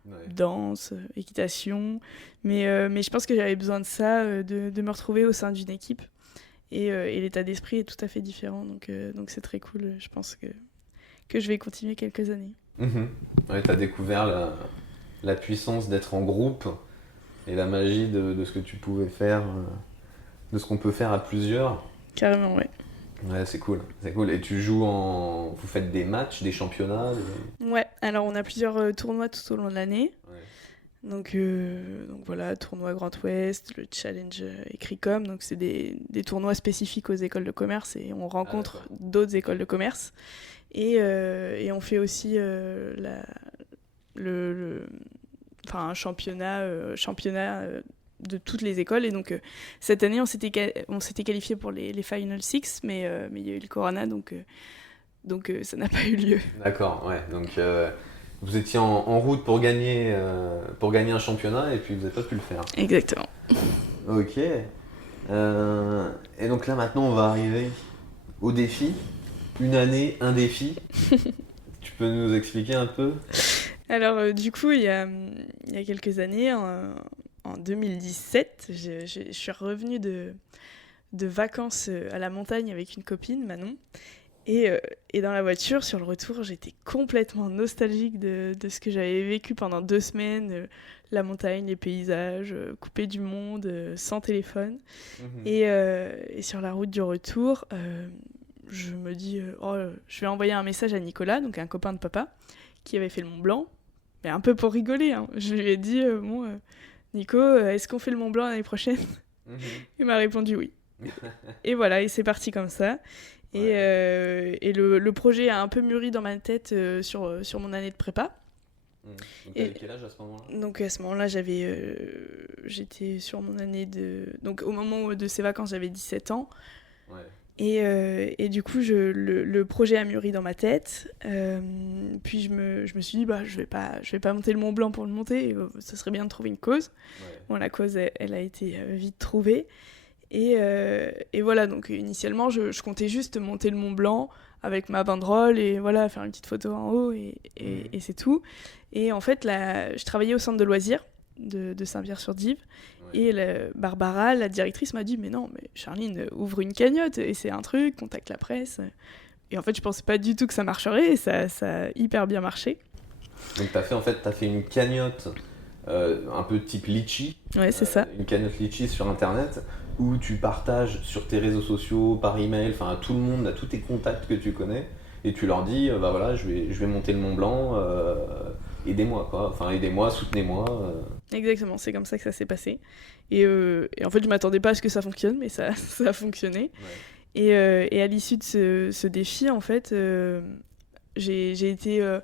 Ouais. danse, équitation. Mais je pense que j'avais besoin de ça, de me retrouver au sein d'une équipe. Et l'état d'esprit est tout à fait différent. Donc c'est très cool. Je pense que je vais continuer quelques années. Mhm. Ouais, t'as découvert la puissance d'être en groupe et la magie de ce que tu pouvais faire, de ce qu'on peut faire à plusieurs. Carrément, ouais. Ouais, c'est cool, c'est cool. Et tu joues vous faites des matchs, des championnats Ouais, alors on a plusieurs tournois tout au long de l'année. Ouais. Donc voilà, tournoi Grand Ouest, le Challenge Écricom. Donc c'est des tournois spécifiques aux écoles de commerce et on rencontre d'autres écoles de commerce. Et on fait aussi un championnat de toutes les écoles. Et donc cette année, on s'était qualifié pour les Final Six, mais il y a eu le Corona, donc ça n'a pas eu lieu. D'accord, ouais. Donc vous étiez en route pour gagner un championnat et puis vous n'avez pas pu le faire. Exactement. Ok. Et donc là maintenant on va arriver au défi. Une année, un défi. Tu peux nous expliquer un peu? Alors du coup, il y a quelques années, en 2017, je suis revenue de vacances à la montagne avec une copine, Manon. Et dans la voiture, sur le retour, j'étais complètement nostalgique de ce que j'avais vécu pendant 2 semaines. La montagne, les paysages, coupé du monde, sans téléphone. Mhm. Et sur la route du retour, je me dis, je vais envoyer un message à Nicolas, donc un copain de papa, qui avait fait le Mont Blanc, mais un peu pour rigoler. Hein. Je lui ai dit, Nico, est-ce qu'on fait le Mont Blanc l'année prochaine? Mhm. Il m'a répondu oui. Et voilà, et c'est parti comme ça. Et le projet a un peu mûri dans ma tête sur mon année de prépa. Donc t'avais quel âge à ce moment-là? Donc à ce moment-là, j'étais sur mon année de... Donc au moment de ces vacances, j'avais 17 ans. Ouais. Et du coup, le projet a mûri dans ma tête. Puis je me suis dit, je vais pas monter le Mont Blanc pour le monter. Ça serait bien de trouver une cause. Ouais. Bon, la cause, elle a été vite trouvée. Et voilà, donc initialement, je comptais juste monter le Mont Blanc avec ma banderole et voilà, faire une petite photo en haut et c'est tout. Et en fait, là, je travaillais au centre de loisirs de Saint-Pierre-sur-Dive. Et Barbara, la directrice, m'a dit mais non, mais Charline, ouvre une cagnotte, et c'est un truc, contacte la presse. Et en fait, je pensais pas du tout que ça marcherait, et ça a hyper bien marché. Donc t'as fait une cagnotte un peu type Litchi. Ouais, c'est ça. Une cagnotte Litchi sur internet où tu partages sur tes réseaux sociaux, par email, enfin à tout le monde, à tous tes contacts que tu connais, et tu leur dis bah voilà, je vais monter le Mont Blanc, aidez-moi quoi, enfin aidez-moi, soutenez-moi. Exactement, c'est comme ça que ça s'est passé. Et en fait, je m'attendais pas à ce que ça fonctionne, mais ça a fonctionné. Ouais. Et à l'issue de ce défi, en fait, j'ai été...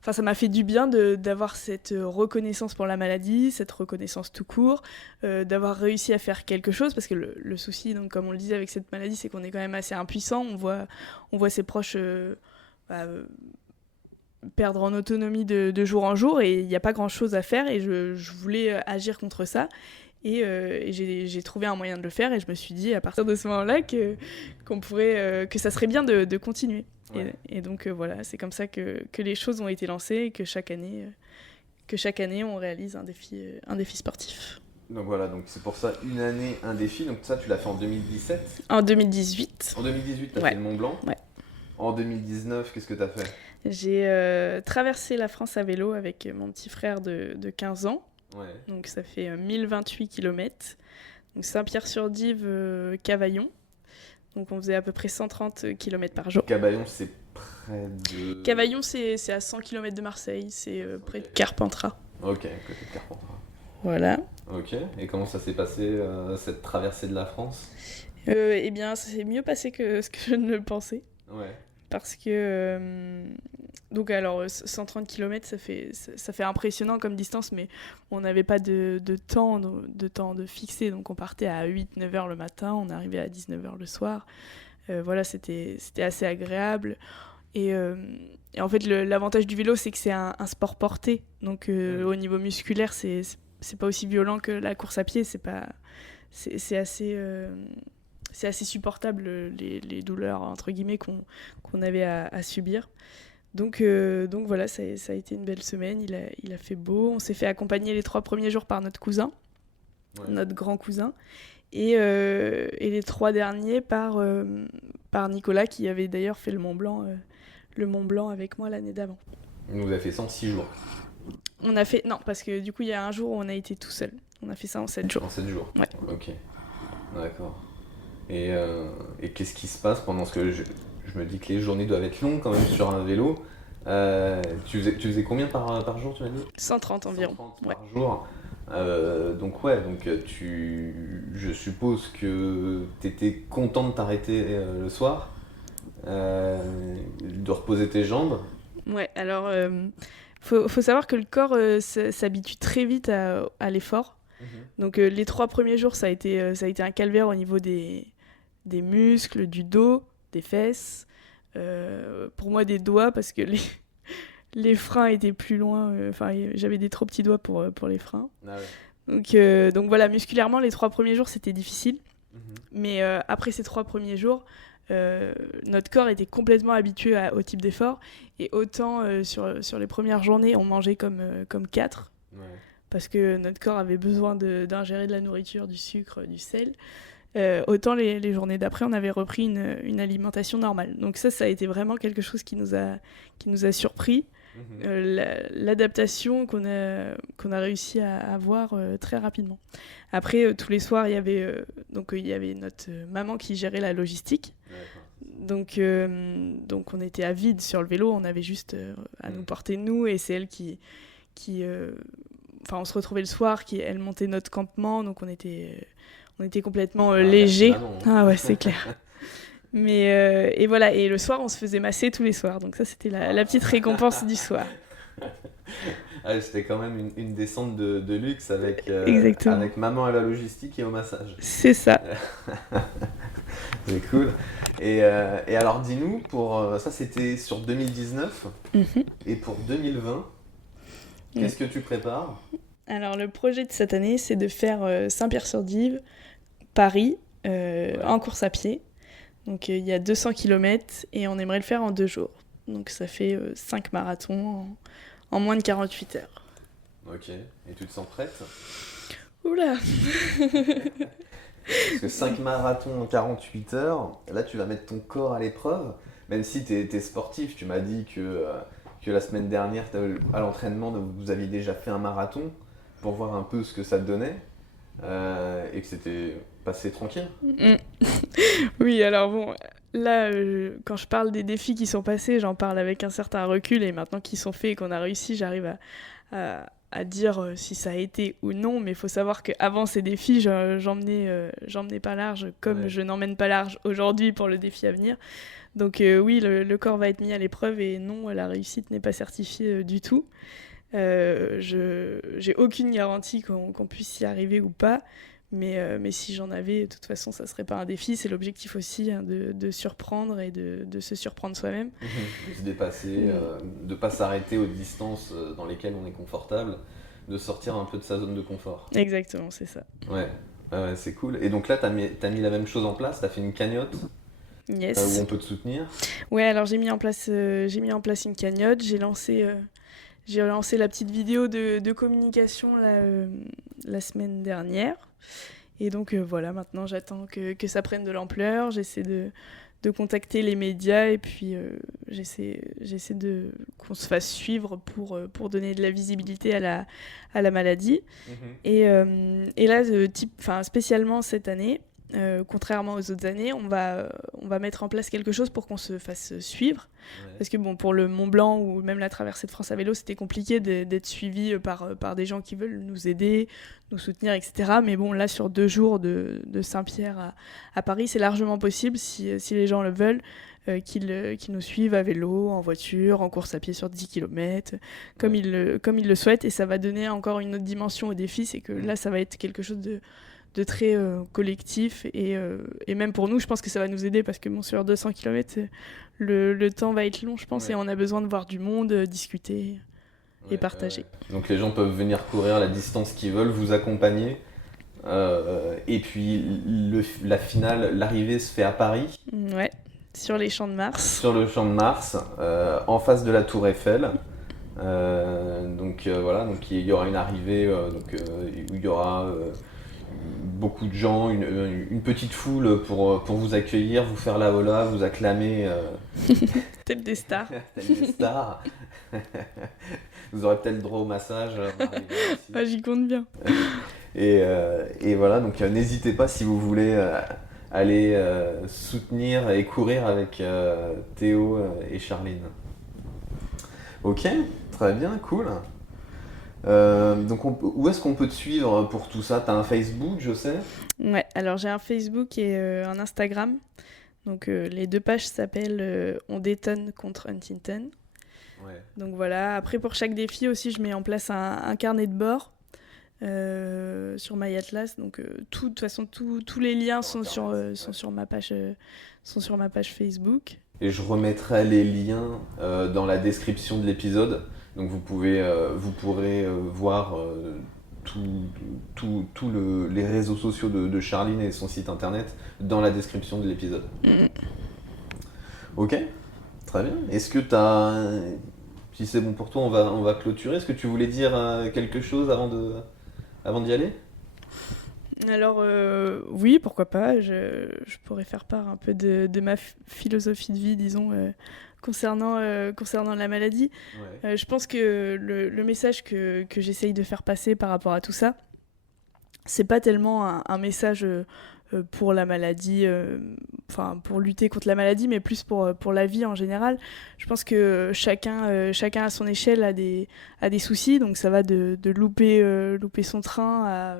Enfin, ça m'a fait du bien d'avoir cette reconnaissance pour la maladie, cette reconnaissance tout court, d'avoir réussi à faire quelque chose, parce que le souci, donc, comme on le disait avec cette maladie, c'est qu'on est quand même assez impuissant. On voit ses proches perdre en autonomie de jour en jour, et il n'y a pas grand-chose à faire, et je voulais agir contre ça. Et j'ai trouvé un moyen de le faire, et je me suis dit à partir de ce moment-là que ça serait bien de continuer. Ouais. Et donc voilà, c'est comme ça que les choses ont été lancées, et que chaque année on réalise un défi sportif. Donc voilà, donc c'est pour ça une année, un défi. Donc ça, tu l'as fait en 2017 ? En 2018. En 2018, tu as fait le Mont Blanc ? Ouais. En 2019, qu'est-ce que tu as fait ? J'ai traversé la France à vélo avec mon petit frère de 15 ans. Ouais. Donc ça fait 1028 km. Donc Saint-Pierre-sur-Dive, Cavaillon. Donc on faisait à peu près 130 km par jour. Cavaillon, c'est près de... Cavaillon, c'est à 100 km de Marseille, c'est près de Carpentras. Ok, côté de Carpentras. Voilà. Ok, et comment ça s'est passé, cette traversée de la France ? Eh bien, ça s'est mieux passé que ce que je ne le pensais. Ouais. Parce que... donc alors, 130 km, ça fait impressionnant comme distance, mais on n'avait pas de temps de fixé. Donc on partait à 8-9 heures le matin, on arrivait à 19 heures le soir. Voilà, c'était assez agréable. Et en fait, l'avantage du vélo, c'est que c'est un sport porté. Donc au niveau musculaire, c'est pas aussi violent que la course à pied. C'est assez supportable, les douleurs entre guillemets qu'on avait à subir. Donc voilà, ça a été une belle semaine, il a fait beau. On s'est fait accompagner les 3 premiers jours par notre cousin, notre grand cousin, et les 3 derniers par Nicolas, qui avait d'ailleurs fait le Mont Blanc avec moi l'année d'avant. Vous avez fait ça en 6 jours ? On a fait... Non, parce que du coup, il y a un jour où on a été tout seul. On a fait ça en 7 jours. En 7 jours ? Ouais. Ok, d'accord. Et qu'est-ce qui se passe pendant ce que je me dis que les journées doivent être longues quand même sur un vélo. Tu faisais combien par jour, tu m'as dit ? 130 environ. 130 par jour. Donc je suppose que tu étais content de t'arrêter le soir, de reposer tes jambes. Ouais, alors faut savoir que le corps s'habitue très vite à l'effort. Donc les 3 premiers jours, ça a été un calvaire au niveau des muscles, du dos, des fesses, pour moi des doigts, parce que les freins étaient plus loin, j'avais des trop petits doigts pour les freins. Ah ouais. Donc voilà, musculairement les 3 premiers jours c'était difficile, mais après ces 3 premiers jours, notre corps était complètement habitué au type d'effort, et autant sur les premières journées on mangeait comme 4, parce que notre corps avait besoin d'ingérer de la nourriture, du sucre, du sel. Autant les journées d'après, on avait repris une alimentation normale. Donc ça a été vraiment quelque chose qui nous a surpris. L'adaptation qu'on a réussi à avoir très rapidement. Après, tous les soirs, il y avait notre maman qui gérait la logistique. Donc on était à vide sur le vélo, on avait juste à nous porter nous, et c'est elle qui on se retrouvait le soir, elle montait notre campement, donc on était complètement léger. Ah ouais, c'est clair. Mais et voilà, et le soir on se faisait masser tous les soirs, donc ça c'était la petite récompense du soir. Ah, c'était quand même une descente de luxe avec maman à la logistique et au massage. C'est ça. C'est cool. Et alors dis-nous, pour ça c'était sur 2019, et pour 2020, qu'est-ce que tu prépares ? Alors le projet de cette année, c'est de faire Saint-Pierre-sur-Dive, Paris, en course à pied. Donc il y a 200 km et on aimerait le faire en 2 jours. Donc ça fait 5 marathons en moins de 48 heures. Ok, et tu te sens prête? Oula. Parce que 5 marathons en 48 heures, là tu vas mettre ton corps à l'épreuve, même si t'es sportif, tu m'as dit que la semaine dernière à l'entraînement vous aviez déjà fait un marathon pour voir un peu ce que ça te donnait et que c'était passé tranquille. Oui, alors bon, là, quand je parle des défis qui sont passés, j'en parle avec un certain recul et maintenant qu'ils sont faits et qu'on a réussi, j'arrive à dire si ça a été ou non, mais il faut savoir qu'avant ces défis, j'emmenais pas large comme Ouais. je n'emmène pas large aujourd'hui pour le défi à venir. Donc oui, le corps va être mis à l'épreuve et non, la réussite n'est pas certifiée du tout. J'ai aucune garantie qu'on puisse y arriver ou pas, mais si j'en avais, de toute façon, ça serait pas un défi. C'est l'objectif aussi hein, de surprendre et de se surprendre soi-même. De se dépasser, de pas s'arrêter aux distances dans lesquelles on est confortable, de sortir un peu de sa zone de confort. Exactement, c'est ça. Ouais, c'est cool. Et donc là, t'as mis la même chose en place, t'as fait une cagnotte où Yes. on peut te soutenir. Ouais, alors j'ai mis en place une cagnotte. J'ai lancé la petite vidéo de communication la semaine dernière. Et donc voilà, maintenant j'attends que ça prenne de l'ampleur. J'essaie de contacter les médias et puis j'essaie qu'on se fasse suivre pour donner de la visibilité à la maladie. Et là, spécialement cette année, contrairement aux autres années, on va mettre en place quelque chose pour qu'on se fasse suivre. Ouais. Parce que bon, pour le Mont Blanc ou même la traversée de France à vélo, c'était compliqué d'être suivi par des gens qui veulent nous aider, nous soutenir, etc. Mais bon, là, sur 2 jours de Saint-Pierre à Paris, c'est largement possible si les gens le veulent. Qu'ils nous suivent à vélo, en voiture, en course à pied sur 10 km, comme ils le souhaitent. Et ça va donner encore une autre dimension au défi, c'est que là, ça va être quelque chose de très collectif. Et même pour nous, je pense que ça va nous aider parce que bon, sur 200 km, le temps va être long, je pense, Ouais. et on a besoin de voir du monde, discuter et partager. Donc les gens peuvent venir courir la distance qu'ils veulent, vous accompagner. Et puis la finale, l'arrivée se fait à Paris, Ouais, sur les champs de Mars. sur le champ de Mars, en face de la Tour Eiffel. Voilà, donc il y aura une arrivée où il y aura beaucoup de gens, une petite foule pour vous accueillir, vous faire la hola, vous acclamer Telle des stars. tels des stars. Vous aurez peut-être le droit au massage. En arrivant ici. Ah, j'y compte bien. Et voilà, donc n'hésitez pas si vous voulez aller soutenir et courir avec Théo et Charline. Ok, très bien, cool. Donc où est-ce qu'on peut te suivre pour tout ça? T'as un Facebook, je sais. Ouais, alors j'ai un Facebook et un Instagram. Donc les 2 pages s'appellent On détonne contre Huntington. Ouais. Donc voilà, après pour chaque défi aussi, je mets en place un carnet de bord sur MyAtlas. Donc de toute façon, tous les liens sont sur ma page Facebook. Et je remettrai les liens dans la description de l'épisode. Donc vous pourrez voir tous les réseaux sociaux de Charline et son site internet dans la description de l'épisode. Ok, très bien. Est-ce que si c'est bon pour toi, on va clôturer. Est-ce que tu voulais dire quelque chose avant d'y aller? Alors oui, pourquoi pas, je pourrais faire part un peu de ma philosophie de vie, disons, concernant la maladie. Ouais. Je pense que le message que j'essaye de faire passer par rapport à tout ça, c'est pas tellement un message pour la maladie, pour lutter contre la maladie, mais plus pour la vie en général. Je pense que chacun à son échelle a des soucis, donc ça va de louper son train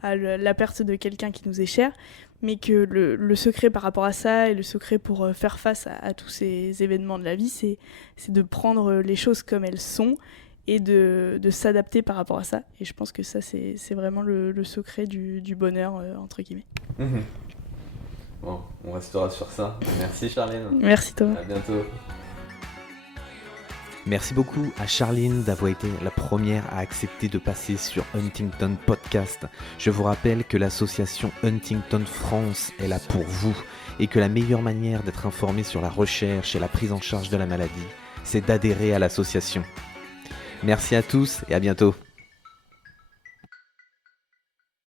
à la perte de quelqu'un qui nous est cher, mais que le secret par rapport à ça et le secret pour faire face à tous ces événements de la vie, c'est de prendre les choses comme elles sont et de s'adapter par rapport à ça. Et je pense que ça, c'est vraiment le secret du bonheur, entre guillemets. Mhm. Bon, on restera sur ça. Merci Charline. Merci Thomas. À bientôt. Merci beaucoup à Charline d'avoir été la première à accepter de passer sur Huntington Podcast. Je vous rappelle que l'association Huntington France est là pour vous et que la meilleure manière d'être informé sur la recherche et la prise en charge de la maladie, c'est d'adhérer à l'association. Merci à tous et à bientôt.